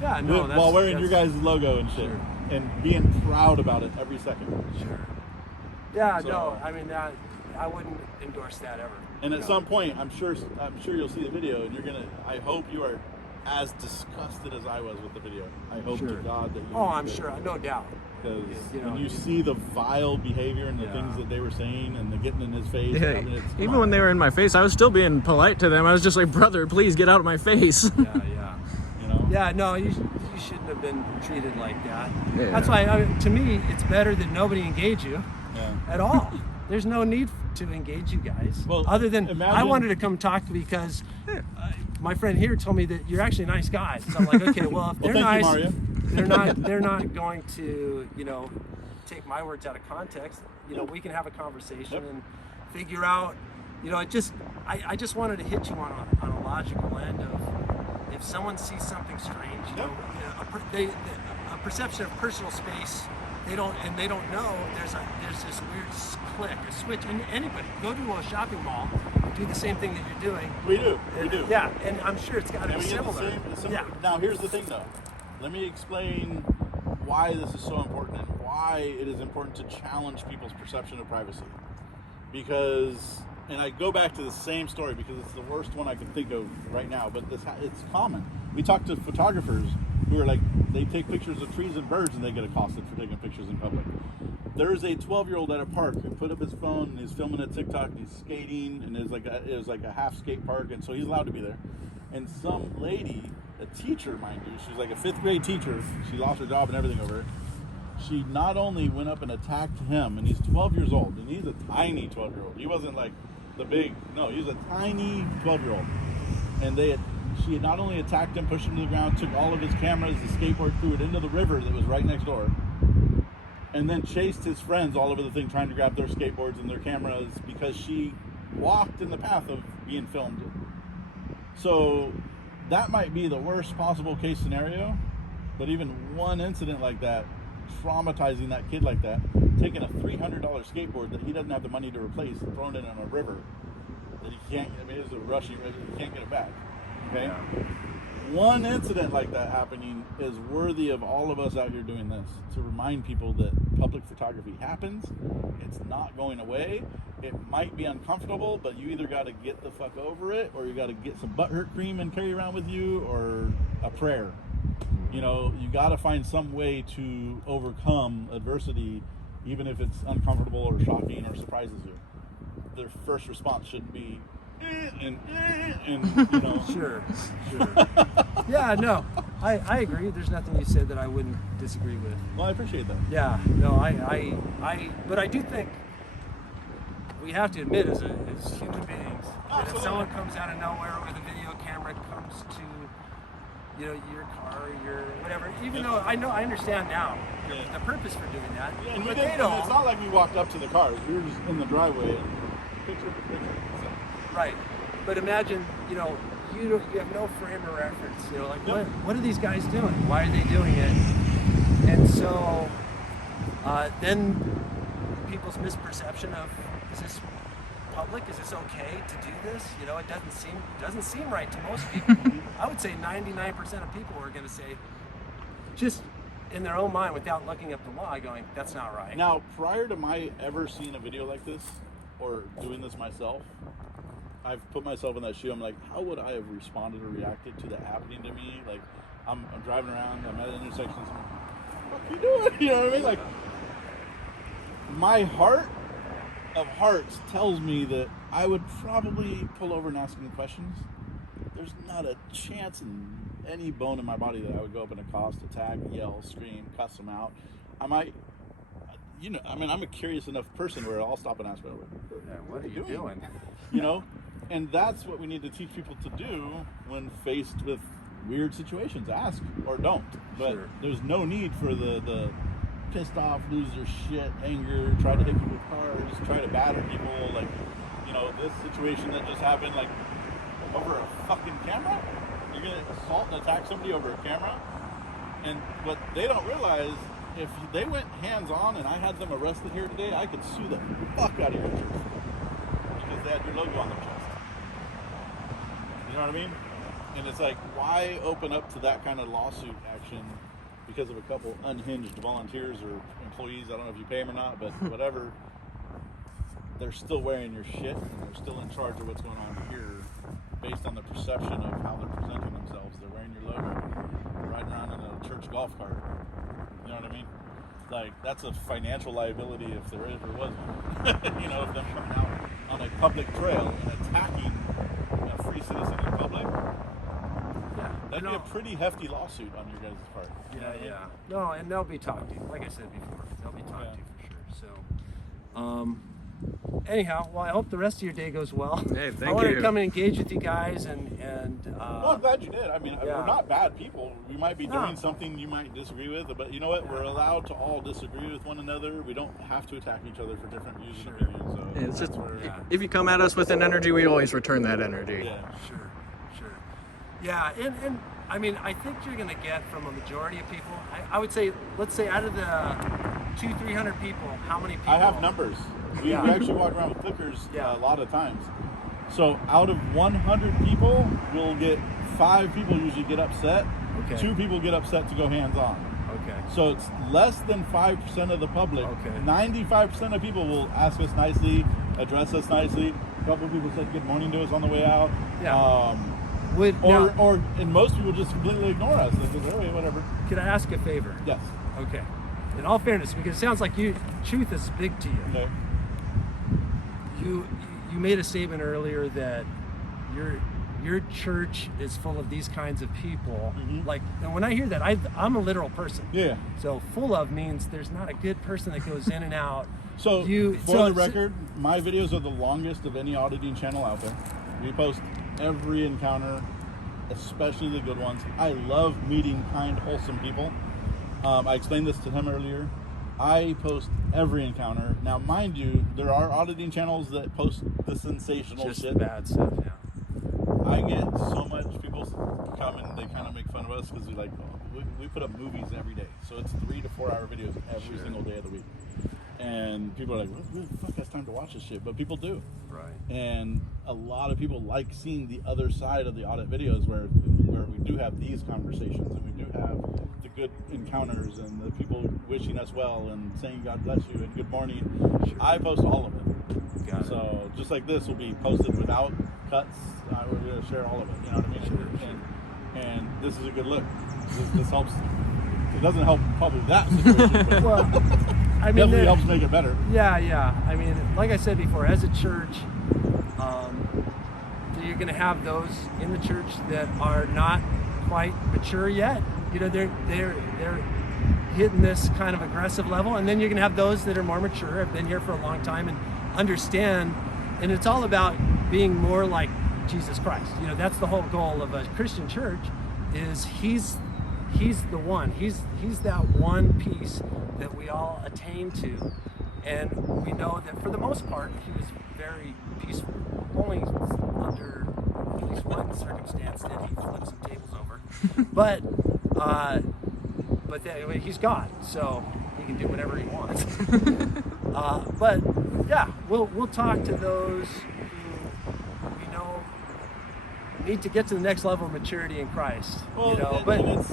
Yeah, no, While wearing your guys' logo and shit, Sure. and being proud about it every second. Sure. Yeah, So- no, I mean, I wouldn't endorse that ever. And at some point, I'm sure you'll see the video, and I hope you are as disgusted as I was with the video. I hope to God that you. Oh, I'm sure, no doubt. Because You know, when you see the vile behavior and the things that they were saying and the getting in his face, Yeah, I mean, even when they were in my face, I was still being polite to them. I was just like, brother, please get out of my face. Yeah. You know. Yeah, no, you shouldn't have been treated like that. Yeah. That's why, to me, it's better that nobody engage you at all. There's no need to engage you guys. Well, other than imagine- I wanted to come talk because my friend here told me that you're actually a nice guy. So I'm like, okay, well, if they're thank nice, you, they're not going to, you know, take my words out of context. You know, we can have a conversation and figure out, you know, I just wanted to hit you on a logical end of if someone sees something strange, you know, a perception of personal space. They don't know there's this weird click, a switch. And anybody go to a shopping mall, do the same thing that you're doing. We do. Yeah, and I'm sure it's got to be similar. Yeah. Now here's the thing, though. Let me explain why this is so important and why it is important to challenge people's perception of privacy. Because, and I go back to the same story because it's the worst one I can think of right now, but it's common. We talk to photographers who are like, they take pictures of trees and birds and they get accosted for taking pictures in public. There's a 12-year-old at a park who put up his phone and he's filming a TikTok and he's skating, and it was like a half skate park, and so he's allowed to be there. And some lady, a teacher, mind you, she's like a 5th grade teacher, she lost her job and everything over it. She not only went up and attacked him, and he's 12 years old, and he's a tiny 12-year-old. He wasn't like the big, no, he was a tiny 12-year-old. And she had not only attacked him, pushed him to the ground, took all of his cameras, the skateboard, threw it into the river that was right next door, and then chased his friends all over the thing trying to grab their skateboards and their cameras because she walked in the path of being filmed. So that might be the worst possible case scenario, but even one incident like that, traumatizing that kid like that, taking a $300 skateboard that he doesn't have the money to replace and throwing it in a river that he can't, I mean, it's a rushing river, he can't get it back. Okay? One incident like that happening is worthy of all of us out here doing this, to remind people that public photography happens. It's not going away. It might be uncomfortable, but you either got to get the fuck over it, or you got to get some butthurt cream and carry around with you, or a prayer. You know, you got to find some way to overcome adversity, even if it's uncomfortable or shocking or surprises you. Their first response shouldn't be and you know. Sure. Yeah, no, I agree. There's nothing you said that I wouldn't disagree with. Well, I appreciate that. Yeah, no, but I do think we have to admit as human beings that if someone comes out of nowhere with a video camera, comes to you know, your car, your whatever. Even though I understand now the purpose for doing that. Yeah, and but we didn't, it's not like we walked up to the cars. We were just in the driveway and picture for picture. Right. But imagine, you know, you have no frame of reference. You know, like what are these guys doing? Why are they doing it? And so then people's misperception of, is this public? Is this okay to do this? You know, it doesn't seem right to most people. I would say 99% of people are going to say, just in their own mind, without looking up the law, going, that's not right. Now, prior to my ever seeing a video like this or doing this myself, I've put myself in that shoe. I'm like, how would I have responded or reacted to that happening to me? Like, I'm driving around, I'm at intersections, what are you doing? You know what I mean? Like, my heart of hearts tells me that I would probably pull over and ask them questions. There's not a chance in any bone in my body that I would go up and accost, attack, yell, scream, cuss them out. I might, you know, I mean, I'm a curious enough person where I'll stop and ask, what are you doing? You know, and that's what we need to teach people to do when faced with weird situations. Ask or don't. But there's no need for the pissed off, lose their shit, anger, try to hit people with cars, try to batter people. Like, you know, this situation that just happened, like, over a fucking camera? You're gonna assault and attack somebody over a camera? And what they don't realize, if they went hands-on and I had them arrested here today, I could sue the fuck out of your church because they had your logo on their chest. You know what I mean? And it's like, why open up to that kind of lawsuit action because of a couple unhinged volunteers or employees? I don't know if you pay them or not, but whatever. They're still wearing your shit and they're still in charge of what's going on here based on the perception of how they're presenting themselves. They're wearing your logo, riding around in a church golf cart. You know what I mean? Like, that's a financial liability if there is or wasn't. You know, if them coming out on a public trail and attacking a free citizen in public, that'd be a pretty hefty lawsuit on your guys' part. Yeah. No, and they'll be talked to. Like I said before, they'll be talked to for sure. So, anyhow, well, I hope the rest of your day goes well. Hey, thank you. I wanted to come and engage with you guys and well, I'm glad you did. I mean, we're not bad people. We might be doing something you might disagree with, but you know what? We're allowed to all disagree with one another. We don't have to attack each other for different views and opinions. So it's just, if you come at us with an energy, we always return that energy. Yeah, sure. Yeah, and I mean, I think you're going to get from a majority of people, I would say, let's say out of the 200-300 people, how many people? I have numbers. We actually walk around with clickers a lot of times. So out of 100 people, we'll get 5 people usually get upset. 2 people get upset to go hands-on. So it's less than 5% of the public. 95% of people will ask us nicely, address us nicely. A couple of people said good morning to us on the way out. And most people just completely ignore us. They say, oh, whatever. Could I ask a favor? Yes. Okay. In all fairness, because it sounds like truth is big to you. Okay. You made a statement earlier that your church is full of these kinds of people. Like, and when I hear that, I'm a literal person. Yeah. So full of means there's not a good person that goes in and out. So for the record, my videos are the longest of any auditing channel out there. We post every encounter, especially the good ones. I love meeting kind, wholesome people. I explained this to him earlier. I post every encounter. Now, mind you, there are auditing channels that post the sensational just shit. The bad stuff, yeah. I get so much people come and they kind of make fun of us because we we put up movies every day. So it's 3 to 4 hour videos every single day of the week. And people are like, who the fuck has time to watch this shit? But people do. Right. And a lot of people like seeing the other side of the audit videos where we do have these conversations and we do have the good encounters and the people wishing us well and saying God bless you and good morning. I post all of it. So just like this will be posted without cuts. We're going to share all of it. You know what I mean? And this is a good look. This helps. It doesn't help probably that situation, but well, I mean, definitely helps make it better. Yeah. I mean, like I said before, as a church, you're going to have those in the church that are not quite mature yet. You know, they're hitting this kind of aggressive level, and then you're going to have those that are more mature, have been here for a long time and understand. And it's all about being more like Jesus Christ. You know, that's the whole goal of a Christian church, is he's the one. He's that one piece that we all attain to, and we know that for the most part he was very peaceful. Only under at least one circumstance did he flip some tables over, but anyway, he's God, so he can do whatever he wants. But yeah, we'll talk to those who we know need to get to the next level of maturity in Christ. Well, you know, but it's,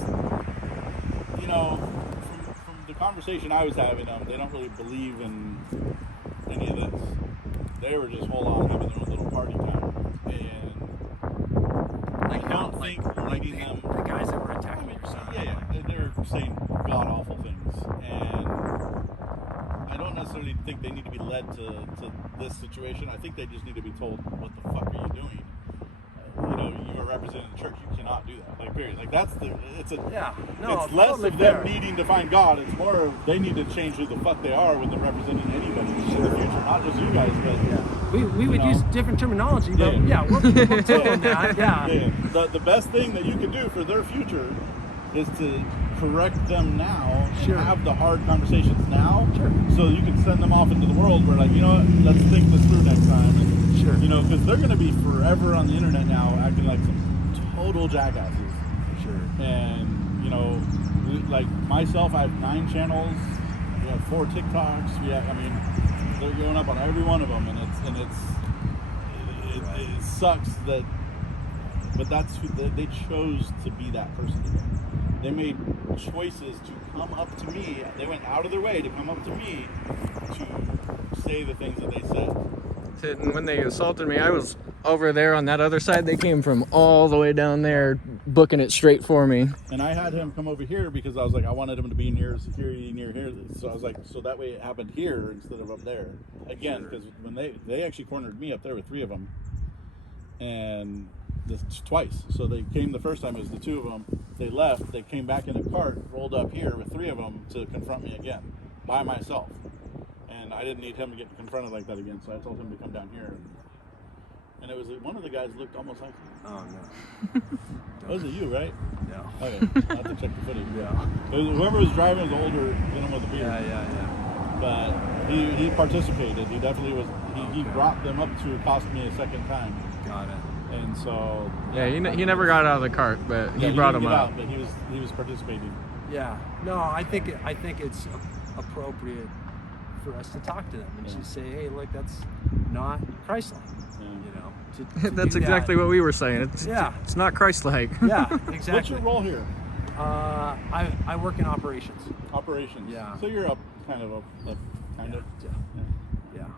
you know, from the conversation I was having, they don't really believe in any of this. They were just full on having their own little party time, and I don't think leading them. The guys that were attacking your son. Yeah, they're saying god awful things, and I don't necessarily think they need to be led to this situation. I think they just need to be told, what the fuck are you doing? You know, you are representing the church. You cannot do that. Like, period. Like, it's less totally of them fair. needing to find God. It's more of they need to change who the fuck they are when they're representing anybody in the future. Not just you guys, but we would use different terminology, but we'll take on that. Yeah. The best thing that you can do for their future is to correct them now and have the hard conversations now, so you can send them off into the world where, like, you know what, let's think this through next time. And, you know, because they're going to be forever on the internet now acting like some total jackasses. For sure. And, you know, like myself, I have 9 channels. We have 4 TikToks. They're going up on every one of them, and it sucks that, but that's who they chose to be, that person today. They made choices to come up to me. They went out of their way to come up to me to say the things that they said. And when they assaulted me, I was over there on that other side. They came from all the way down there, booking it straight for me. And I had him come over here because I was like, I wanted him to be near security, near here. So I was like, so that way it happened here instead of up there. Again, because when they actually cornered me up there with 3 of them, and twice. So they came the first time, it was the 2 of them. They left. They came back in a cart, rolled up here with 3 of them to confront me again by myself. And I didn't need him to get confronted like that again, so I told him to come down here. And it was one of the guys looked almost like him. Oh, no. Was it you, right? No. Okay, I'll have to check the footage. Yeah. Whoever was driving was the older gentleman with the beard. Yeah. But he participated. He definitely was. He brought them up to accost me a second time. Got it. And so. Yeah, he never got out of the cart, but he brought him up. But he was participating. Yeah. No, I think it's appropriate for us to talk to them and just say, hey, look, that's not Christ-like. You know, to that's exactly what we were saying. It's not Christ-like. Yeah, exactly. What's your role here? I work in operations. Operations. Yeah. So you're kind of. Yeah.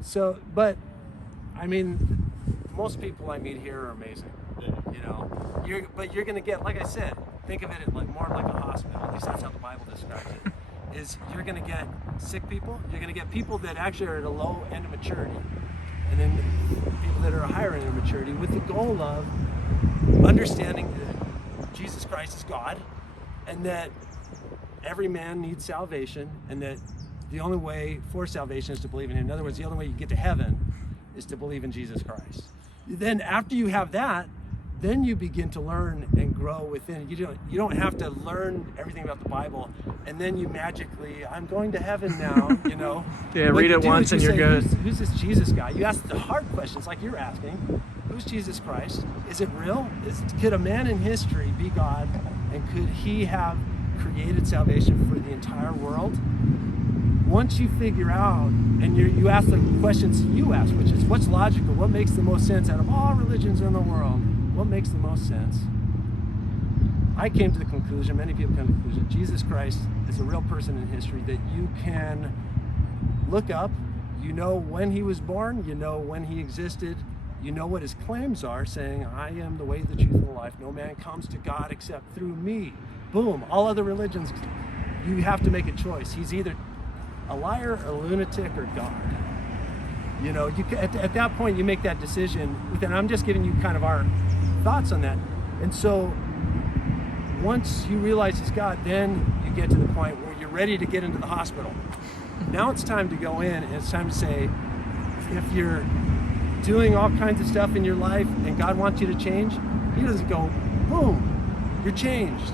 So, but I mean, most people I meet here are amazing. Yeah. You know, you're gonna get, like I said, think of it like more like a hospital. At least that's how the Bible describes it. Is you're going to get sick people, you're going to get people that actually are at a low end of maturity, and then people that are a higher end of maturity, with the goal of understanding that Jesus Christ is God, and that every man needs salvation, and that the only way for salvation is to believe in Him. In other words, the only way you get to heaven is to believe in Jesus Christ. Then after you have that, then you begin to learn and grow within. You don't have to learn everything about the Bible and then you magically, I'm going to heaven now, you know. Yeah, read it once and you're good. Who's this Jesus guy? You ask the hard questions like you're asking. Who's Jesus Christ? Is it real? Could a man in history be God? And could He have created salvation for the entire world? Once you figure out, and you ask the questions you ask, which is what's logical, what makes the most sense out of all religions in the world? What makes the most sense? I came to the conclusion, many people come to the conclusion, Jesus Christ is a real person in history that you can look up. You know when He was born, you know when He existed, you know what His claims are, saying, I am the way, the truth, and the life. No man comes to God except through me. Boom. All other religions, you have to make a choice. He's either a liar, a lunatic, or God. You know, at that point, you make that decision. And I'm just giving you kind of our thoughts on that. And so once you realize He's God, then you get to the point where you're ready to get into the hospital. Now it's time to go in, and it's time to say, if you're doing all kinds of stuff in your life and God wants you to change, He doesn't go, boom, you're changed.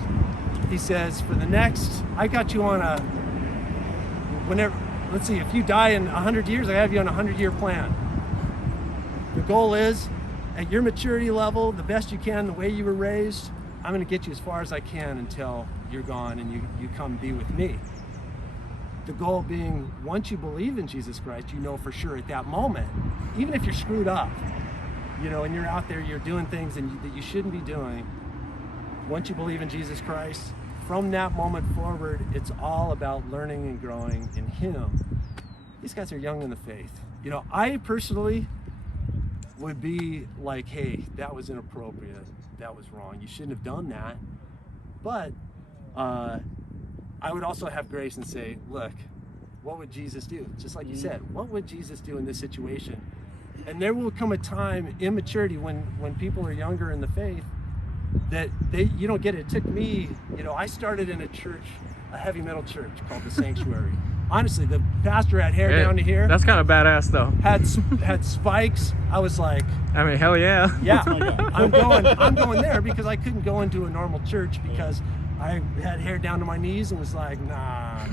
He says, for the next, I got you on a, whenever, let's see, if you die in 100 years, I have you on a 100-year plan. The goal is, at your maturity level, the best you can, the way you were raised, I'm going to get you as far as I can until you're gone and you come be with me. The goal being, once you believe in Jesus Christ, you know for sure at that moment, even if you're screwed up, you know, and you're out there, you're doing things that you shouldn't be doing, once you believe in Jesus Christ, from that moment forward, it's all about learning and growing in Him. These guys are young in the faith. You know, I personally would be like, hey, that was inappropriate. That was wrong. You shouldn't have done that. But I would also have grace and say, look, what would Jesus do? Just like you said, what would Jesus do in this situation? And there will come a time in maturity when people are younger in the faith that you don't get it. It took me, you know, I started in a church, a heavy metal church called the Sanctuary. Honestly, the pastor had hair down to here. That's kind of badass though. Had spikes. I was like, I mean, hell yeah. Yeah, I'm going there because I couldn't go into a normal church because I had hair down to my knees and was like, nah,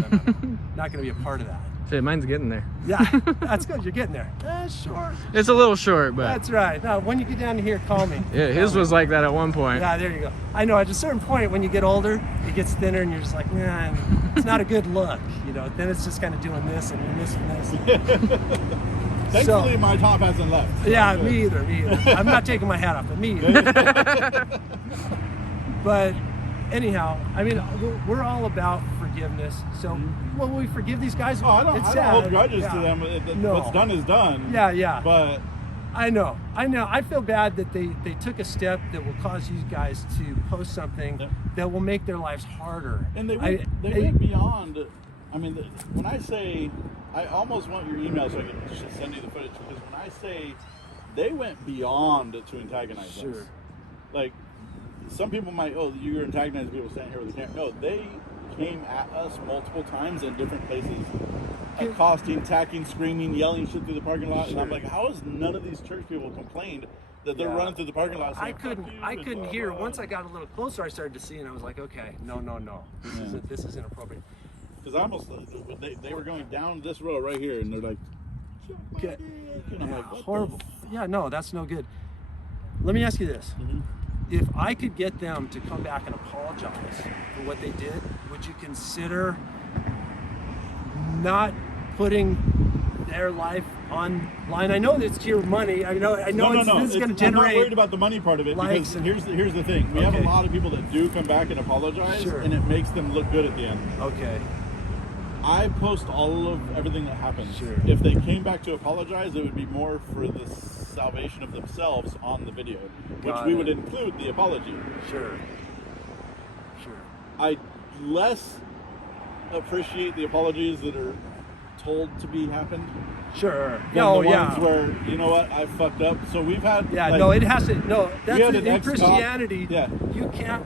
not gonna be a part of that. Shit, mine's getting there. Yeah, that's good. You're getting there. Short. It's a little short, but that's right. No, when you get down to here, call me. Yeah, his was like that at one point. Yeah, there you go. I know. At a certain point, when you get older, it gets thinner, and you're just like, man, it's not a good look. You know. Then it's just kind of doing this and this and this. Thankfully, my top hasn't left. So yeah, me either. I'm not taking my hat off, but me either. But anyhow, I mean, we're all about forgiveness. So when we forgive these guys, I don't hold grudges to them. No. What's done is done. Yeah. But I know. I feel bad that they took a step that will cause you guys to post something that will make their lives harder. And they went beyond. I mean, when I say, I almost want your email so I can just send you the footage, because when I say they went beyond to antagonize us. Like, some people might, you're antagonizing people standing here with a camera. No, they came at us multiple times in different places, accosting, attacking, screaming, yelling shit through the parking lot. And I'm like, how has none of these church people complained that they're running through the parking lot saying, I couldn't hear. Once I got a little closer, I started to see, and I was like, okay, no. This is inappropriate. Because I almost, they were going down this road right here, and they're like, and I'm like, horrible. Yeah, no, that's no good. Let me ask you this. If I could get them to come back and apologize for what they did, would you consider not putting their life online? I know that it's your money. I know this is going to generate. I'm not worried about the money part of it, because here's the thing. We have a lot of people that do come back and apologize, and it makes them look good at the end. Okay. I post all of everything that happens. If they came back to apologize, it would be more for the salvation of themselves on the video, which we would include the apology. Sure. I less appreciate the apologies that are told to be happened. Sure. The ones where, you know what, I fucked up. So we've had. Yeah. Like, no, it has to. No, that's in Christianity. Yeah. You can't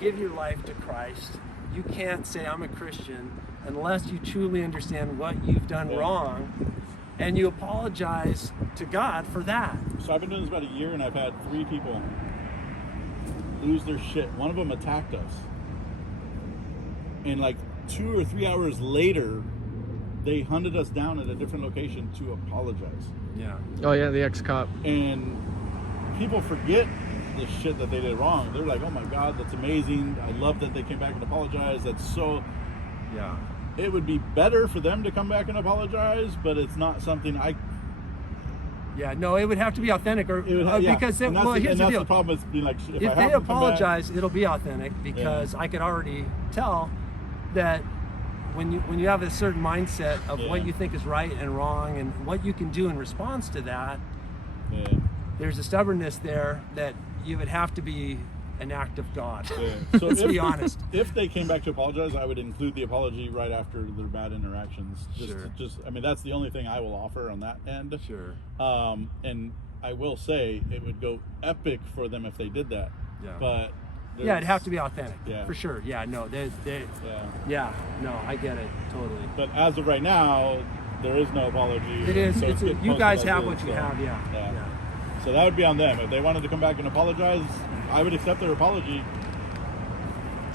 give your life to Christ. You can't say I'm a Christian unless you truly understand what you've done wrong, and you apologize to God for that. So I've been doing this about a year, and I've had 3 people lose their shit. One of them attacked us, and like 2 or 3 hours later, they hunted us down at a different location to apologize. Yeah. Oh yeah, the ex-cop. And people forget the shit that they did wrong. They're like, oh my God, that's amazing. I love that they came back and apologized. That's so... Yeah. It would be better for them to come back and apologize, but it's not something I... Yeah, no, it would have to be authentic, or because here's the deal. The problem is being like, if they apologize, it'll be authentic, because I could already tell that when you have a certain mindset of what you think is right and wrong and what you can do in response to that, there's a stubbornness there that you would have to be an act of God. So let's be honest. If they came back to apologize, I would include the apology right after their bad interactions. I mean, that's the only thing I will offer on that end. And I will say it would go epic for them if they did that. But it'd have to be authentic. For sure. No, no, I get it totally. But as of right now, there is no apology. It is. You guys have what you have. So that would be on them. If they wanted to come back and apologize, I would accept their apology.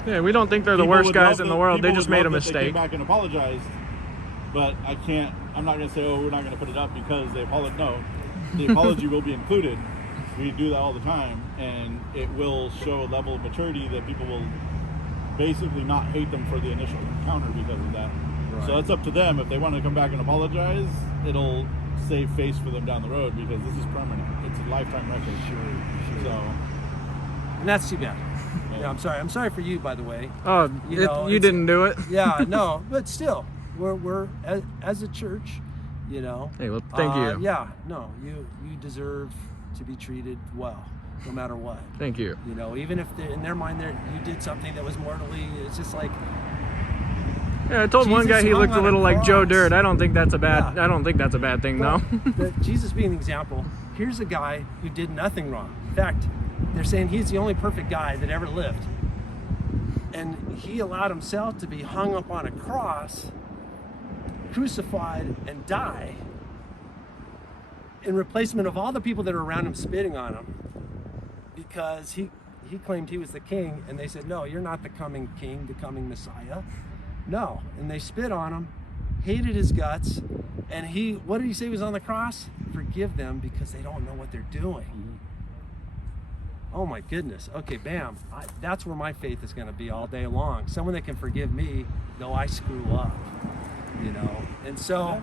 Yeah, we don't think they're the People worst would guys love in the that- world. They people just would made a love that they mistake. came back and apologized, but I'm not going to say, oh, we're not going to put it up because they apologized. No, the apology will be included. We do that all the time, and it will show a level of maturity that people will basically not hate them for the initial encounter because of that. Right. So it's up to them. If they want to come back and apologize, it'll save face for them down the road because this is permanent. It's a lifetime record. Sure. So, And that's too bad. Yeah, I'm sorry. I'm sorry for you, by the way. Oh, you didn't do it. Yeah, no, but still, we're as a church, you know. Hey, well, thank you. Yeah, no, you deserve to be treated well, no matter what. Thank you. You know, even if in their mind you did something that was mortally, it's just like. Yeah, I told one Jesus guy he hung looked a on little like Joe cross. Dirt. I don't think that's a bad. Yeah. I don't think that's a bad thing, though. But Jesus being an example, here's a guy who did nothing wrong. In fact, they're saying he's the only perfect guy that ever lived. And he allowed himself to be hung up on a cross, crucified, and die in replacement of all the people that are around him spitting on him, because he claimed he was the king, and they said, no, you're not the coming king, the coming Messiah. No. And they spit on him, hated his guts, and what did he say was on the cross? Forgive them because they don't know what they're doing. Oh my goodness. Okay, bam. That's where my faith is going to be all day long. Someone that can forgive me, though I screw up, you know. And so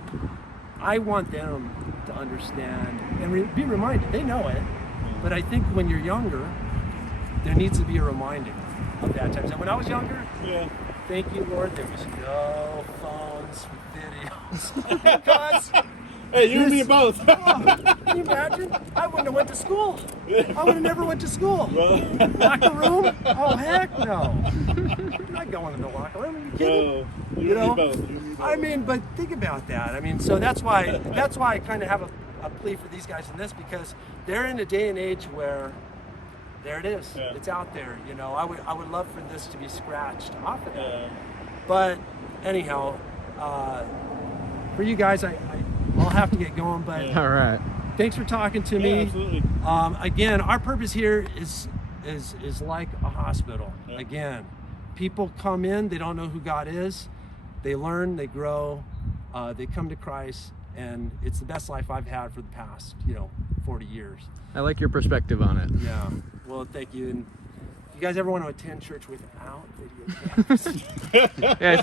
I want them to understand and be reminded. They know it, but I think when you're younger, there needs to be a reminding of that type of stuff. When I was younger, thank you, Lord, there was no phones with videos. Because hey, you and me both. can you imagine? I wouldn't have went to school. I would have never went to school. Locker room? Oh, heck no. I'm not going in the locker room. Are you kidding? You know? and me both. I mean, but think about that. I mean, so that's why I kind of have a plea for these guys in this, because they're in a day and age where there it is. Yeah. It's out there. You know, I would love for this to be scratched off of it. But anyhow, for you guys, I'll have to get going. But All right. thanks for talking to me. Absolutely. Again, our purpose here is like a hospital. Yeah. Again, people come in, they don't know who God is. They learn, they grow, they come to Christ, and it's the best life I've had for the past, 40 years. I like your perspective on it. Yeah. Well, thank you. And if you guys ever want to attend church without video cameras? Yeah, I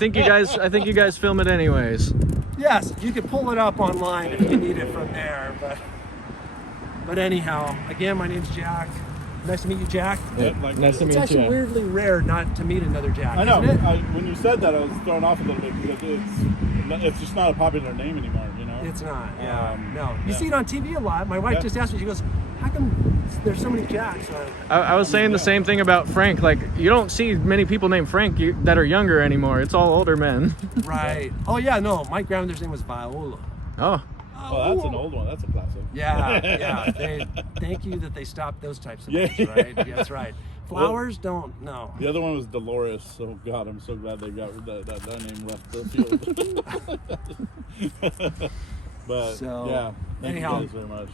think you guys film it anyways. Yes, you can pull it up online if you need it from there. But anyhow, again, my name's Jack. Nice to meet you, Jack. Yeah, nice to meet It's actually you. weirdly rare not to meet another Jack. I know. Isn't it? When you said that, I was thrown off a little bit because it's just not a popular name anymore. You know. It's not. Yeah. No. You yeah. see it on TV a lot. My wife just asked me. She goes, "How come there's so many Jacks?" I was saying the same thing about Frank. Like, you don't see many people named Frank that are younger anymore. It's all older men. Right. Oh yeah. No. My grandmother's name was Viola. Oh. Oh, that's an old one. That's a classic. Yeah. Thank you that they stopped those types of names. Right. Yeah, that's right. Flowers don't. No. The other one was Dolores. So God, I'm so glad they got that name left the field. But So, yeah, thank anyhow. you guys very much.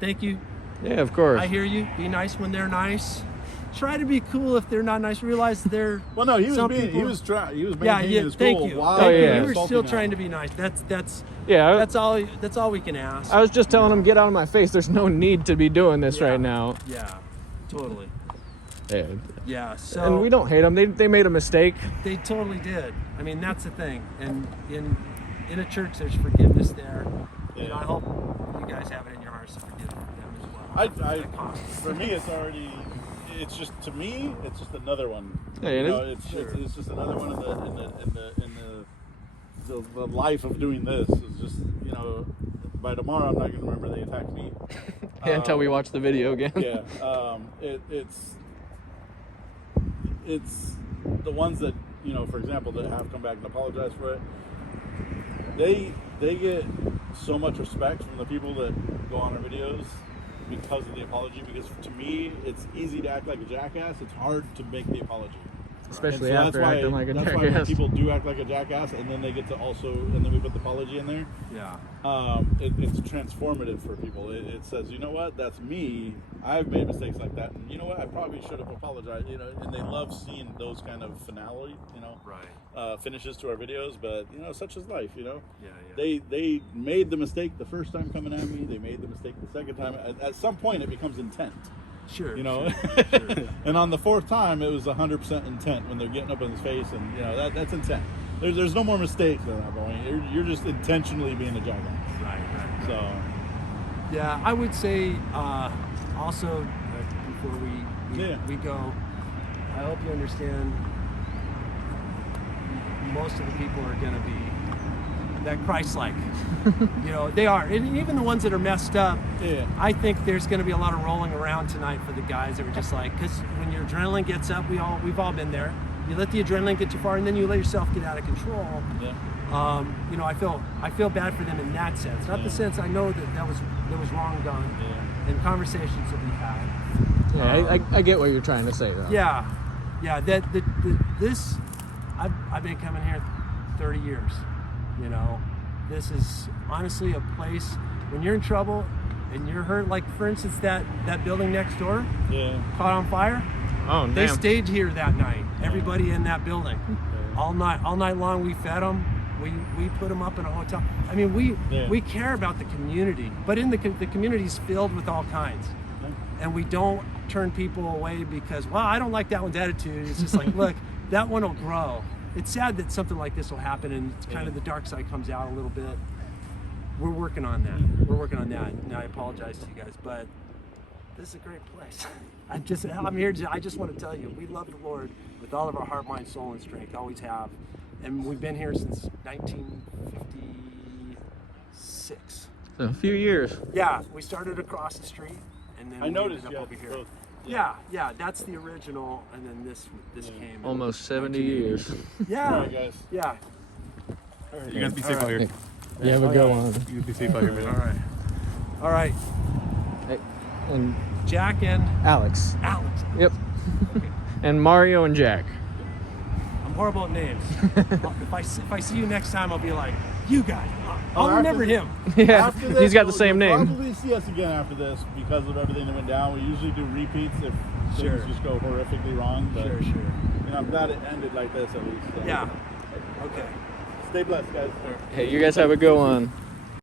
Thank you. Yeah, of course. I hear you. Be nice when they're nice. Try to be cool if they're not nice. Realize they're. Well, no, he was some being, people- he was maintaining Yeah. his Thank cool you. while Thank yeah. you. he You was were sulking still at trying him. to be nice. That's Yeah. that's all we can ask. I was just telling him, get out of my face. There's no need to be doing this right now. Yeah. Totally. Yeah. Yeah. So. And we don't hate them. They made a mistake. They totally did. I mean, that's the thing. And in a church, there's forgiveness there. And I hope you guys have it in your hearts to forgive them as well. For me, it's just another one. Yeah, it You is. know, it's just another one in the life of doing this. It's just, by tomorrow I'm not going to remember they attacked me. Until we watch the video again. Yeah. It's the ones that, for example, that have come back and apologized for it. They get so much respect from the people that go on our videos because of the apology. Because to me, it's easy to act like a jackass. It's hard to make the apology. Especially And so after acting like a that's why when jackass. people do act like a jackass, and then they get to also, and then we put the apology in there. Yeah. It's transformative for people. It says, you know what, that's me. I've made mistakes like that, and you know what, I probably should have apologized. You know, and they love seeing those kind of finale, you know, finishes to our videos. But you know, such is life. You know, they made the mistake the first time coming at me. They made the mistake the second time. At some point, it becomes intent. Sure. You know, sure. and on the fourth time, it was 100% intent when they're getting up in his face, and you know that's intent. There's no more mistakes at that point. You're just intentionally being a jackass. Right. So. Yeah, I would say also before we go, I hope you understand. Most of the people are going to be that Christ-like. You know, they are. And even the ones that are messed up, I think there's going to be a lot of rolling around tonight for the guys that were just like, because when your adrenaline gets up, we've all been there. You let the adrenaline get too far, and then you let yourself get out of control. Yeah. You know, I feel bad for them in that sense. Not the sense I know that was wrong done. Yeah. In conversations that we had. Yeah, I get what you're trying to say, though. Yeah. This I've been coming here 30 years. You know, this is honestly a place when you're in trouble and you're hurt. Like for instance, that building next door, caught on fire. Oh, damn. They stayed here that night. Everybody in that building, all night long. We fed them. We put them up in a hotel. I mean, we care about the community, but in the community's filled with all kinds, and we don't turn people away because, well, I don't like that one's attitude. It's just like, look, that one will grow. It's sad that something like this will happen, and it's kind of the dark side comes out a little bit. We're working on that. And I apologize to you guys, but this is a great place. I'm here. I just want to tell you, we love the Lord with all of our heart, mind, soul, and strength. Always have, and we've been here since 1956. So a few years. Yeah, we started across the street, and then I noticed ended up over here. both. Yeah, that's the original, and then this came. Almost 70 years. Yeah. All right, guys. Yeah. All right, you guys be safe out here. You have a good one. You guys be safe out here, man. All right. Hey, and Jack and Alex. Yep. And Mario and Jack. I'm horrible at names. if I see you next time, I'll be like, you guys. I'll remember him. Yeah, This, he's got the same you'll name. Probably see us again after this because of everything that went down. We usually do repeats if things just go horrifically wrong. But, Sure. You know, I'm glad it ended like this at least. So. Yeah. Okay. Stay blessed, guys. Hey, you guys have a good one.